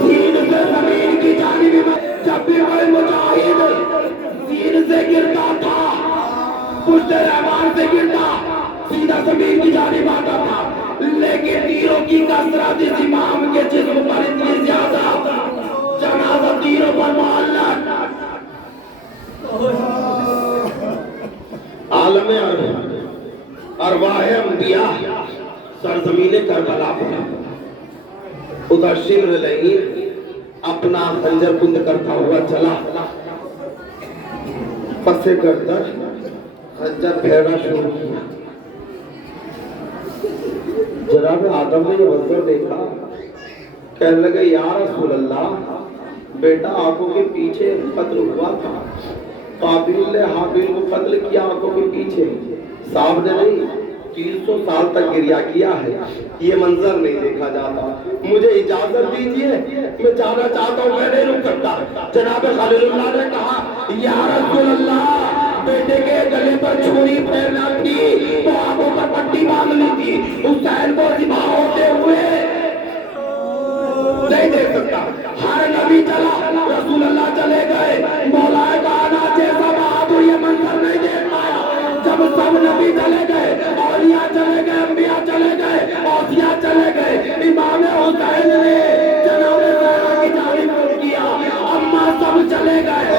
زین سے زمین کی جانب میں جب بھی کوئی مجاہد زین سے گرتا تھا، پشت رحمان سے گرتا سیدھا زمین کی جانب آتا تھا، لیکن تیروں کی کثرت اس امام کے جسم پر اتنی زیادہ، جنازہ تیروں پر معلق، عالم ارواح انبیاء سرزمین کربلا پر ادھر شمر لعین اپنا خنجر کند کرتا ہوا چلا، پسے کر خنجر پھیرنا شروع کیا۔ جناب آدم نے یہ منظر دیکھا، کہنے لگے یا رسول اللہ بیٹا آنکھوں کے پیچھے قتل ہوا تھا، قابل نے حابیل کو قتل کیا آنکھوں کے پیچھے، صاحب نے نہیں 300 سال تک گریہ کیا ہے، یہ منظر نہیں دیکھا جاتا، مجھے اجازت دیجئے میں جانا چاہتا ہوں، میں نہیں رک سکتا۔ جناب خلیل اللہ نے کہا یا رسول اللہ بیٹے کے گلے پر چھری پھیرنا تھی تو آنکھوں پر پٹی باندھ لی تھی، حسین کو ذبح ہوتے ہوئے نہیں دیکھ سکتا۔ ہر نبی چلا، رسول اللہ چلے گئے، مولا کائنات جیسا بہادر یہ منظر نہیں دیکھ پایا۔ جب سب نبی چلے گئے، اولیاء چلے گئے، انبیاء چلے گئے، اوصیاء چلے گئے، امام حسین نے جناب زہرا کی جانب رخ کیا، اما سب چلے گئے،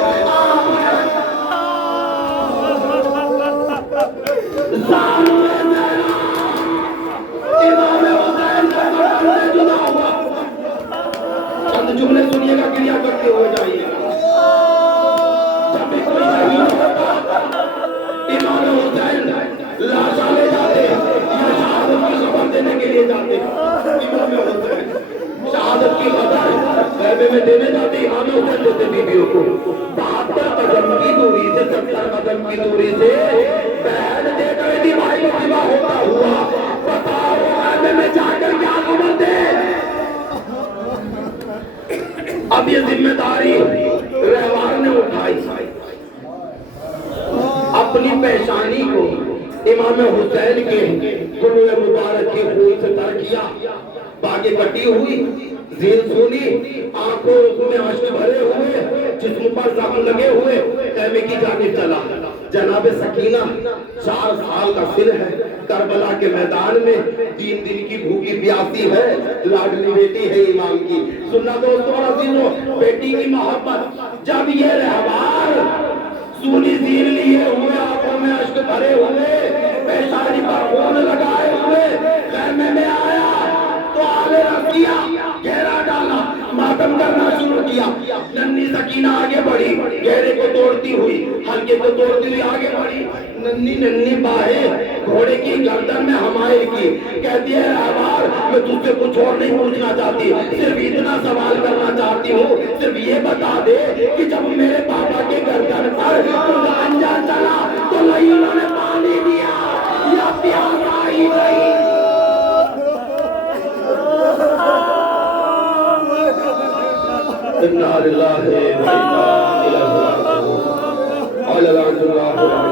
جملے سنیے گا، گریہ کرتے ہوئے جائیے گا۔ جب بھی کوئی شہید ہوتا امام حسین لاشا لے جاتے یا شہادت کی خبر دینے کے لیے جاتے، امام حسین شہادت کی خبر خیمے میں دینے جاتے، امام حسین دیتے بیویوں کو 72 قدم کی دوری سے 70 قدم کی دوری سے بہن دے کر دی بھائی کو ذبح ہوتا ہوا، بتاؤ خیمے میں جا کر کیا خبر دے۔ اب یہ ذمہ داری رہوار نے امام حسین کے گلوے مبارک کے خون سے تر کیا، باقی کٹی ہوئی، زین سونی، آنکھوں میں اشک بھرے ہوئے، جسم پر زخم لگے ہوئے، خیمے کی جانب چلا۔ جناب سکینہ 4 سال کا سن ہے، کربلا کے میدان میں 3 دن کی بھوکی پیاسی ہے، لاڈلی بیٹی ہے امام کی۔ سننا دوستوں اور عزیزوں، بیٹی کی محبت جب یہ رہبار سونی زین لیے ہوئے، آنکھوں میں اشک بھرے ہوئے، پیشانی پر خون لگائے ہوئے خیمے میں آیا تو آل رضیہ گھیرا ڈالا، ماتم کرنا شروع کیا۔ ننھی سکینہ آگے بڑھی، گھیرے کو توڑتی ہوئی، حلقے کو توڑتی ہوئی آگے بڑھی، ننھی باہیں گھوڑے کی گردن میں حمائل کی، کہتی ہے رہبار میں تجھ سے کچھ اور نہیں پوچھنا چاہتی، صرف اتنا سوال کرنا چاہتی ہوں، صرف یہ بتا دے کہ جب میرے پاپا کے گردن پر گانجا چلا تو لئیوں نے پانی دیا یا پیاس آئی نہیں؟ اِنَّا لِلَّهِ وَإِنَّا إِلَيْهِ رَاجِعُونَ قال رسول الله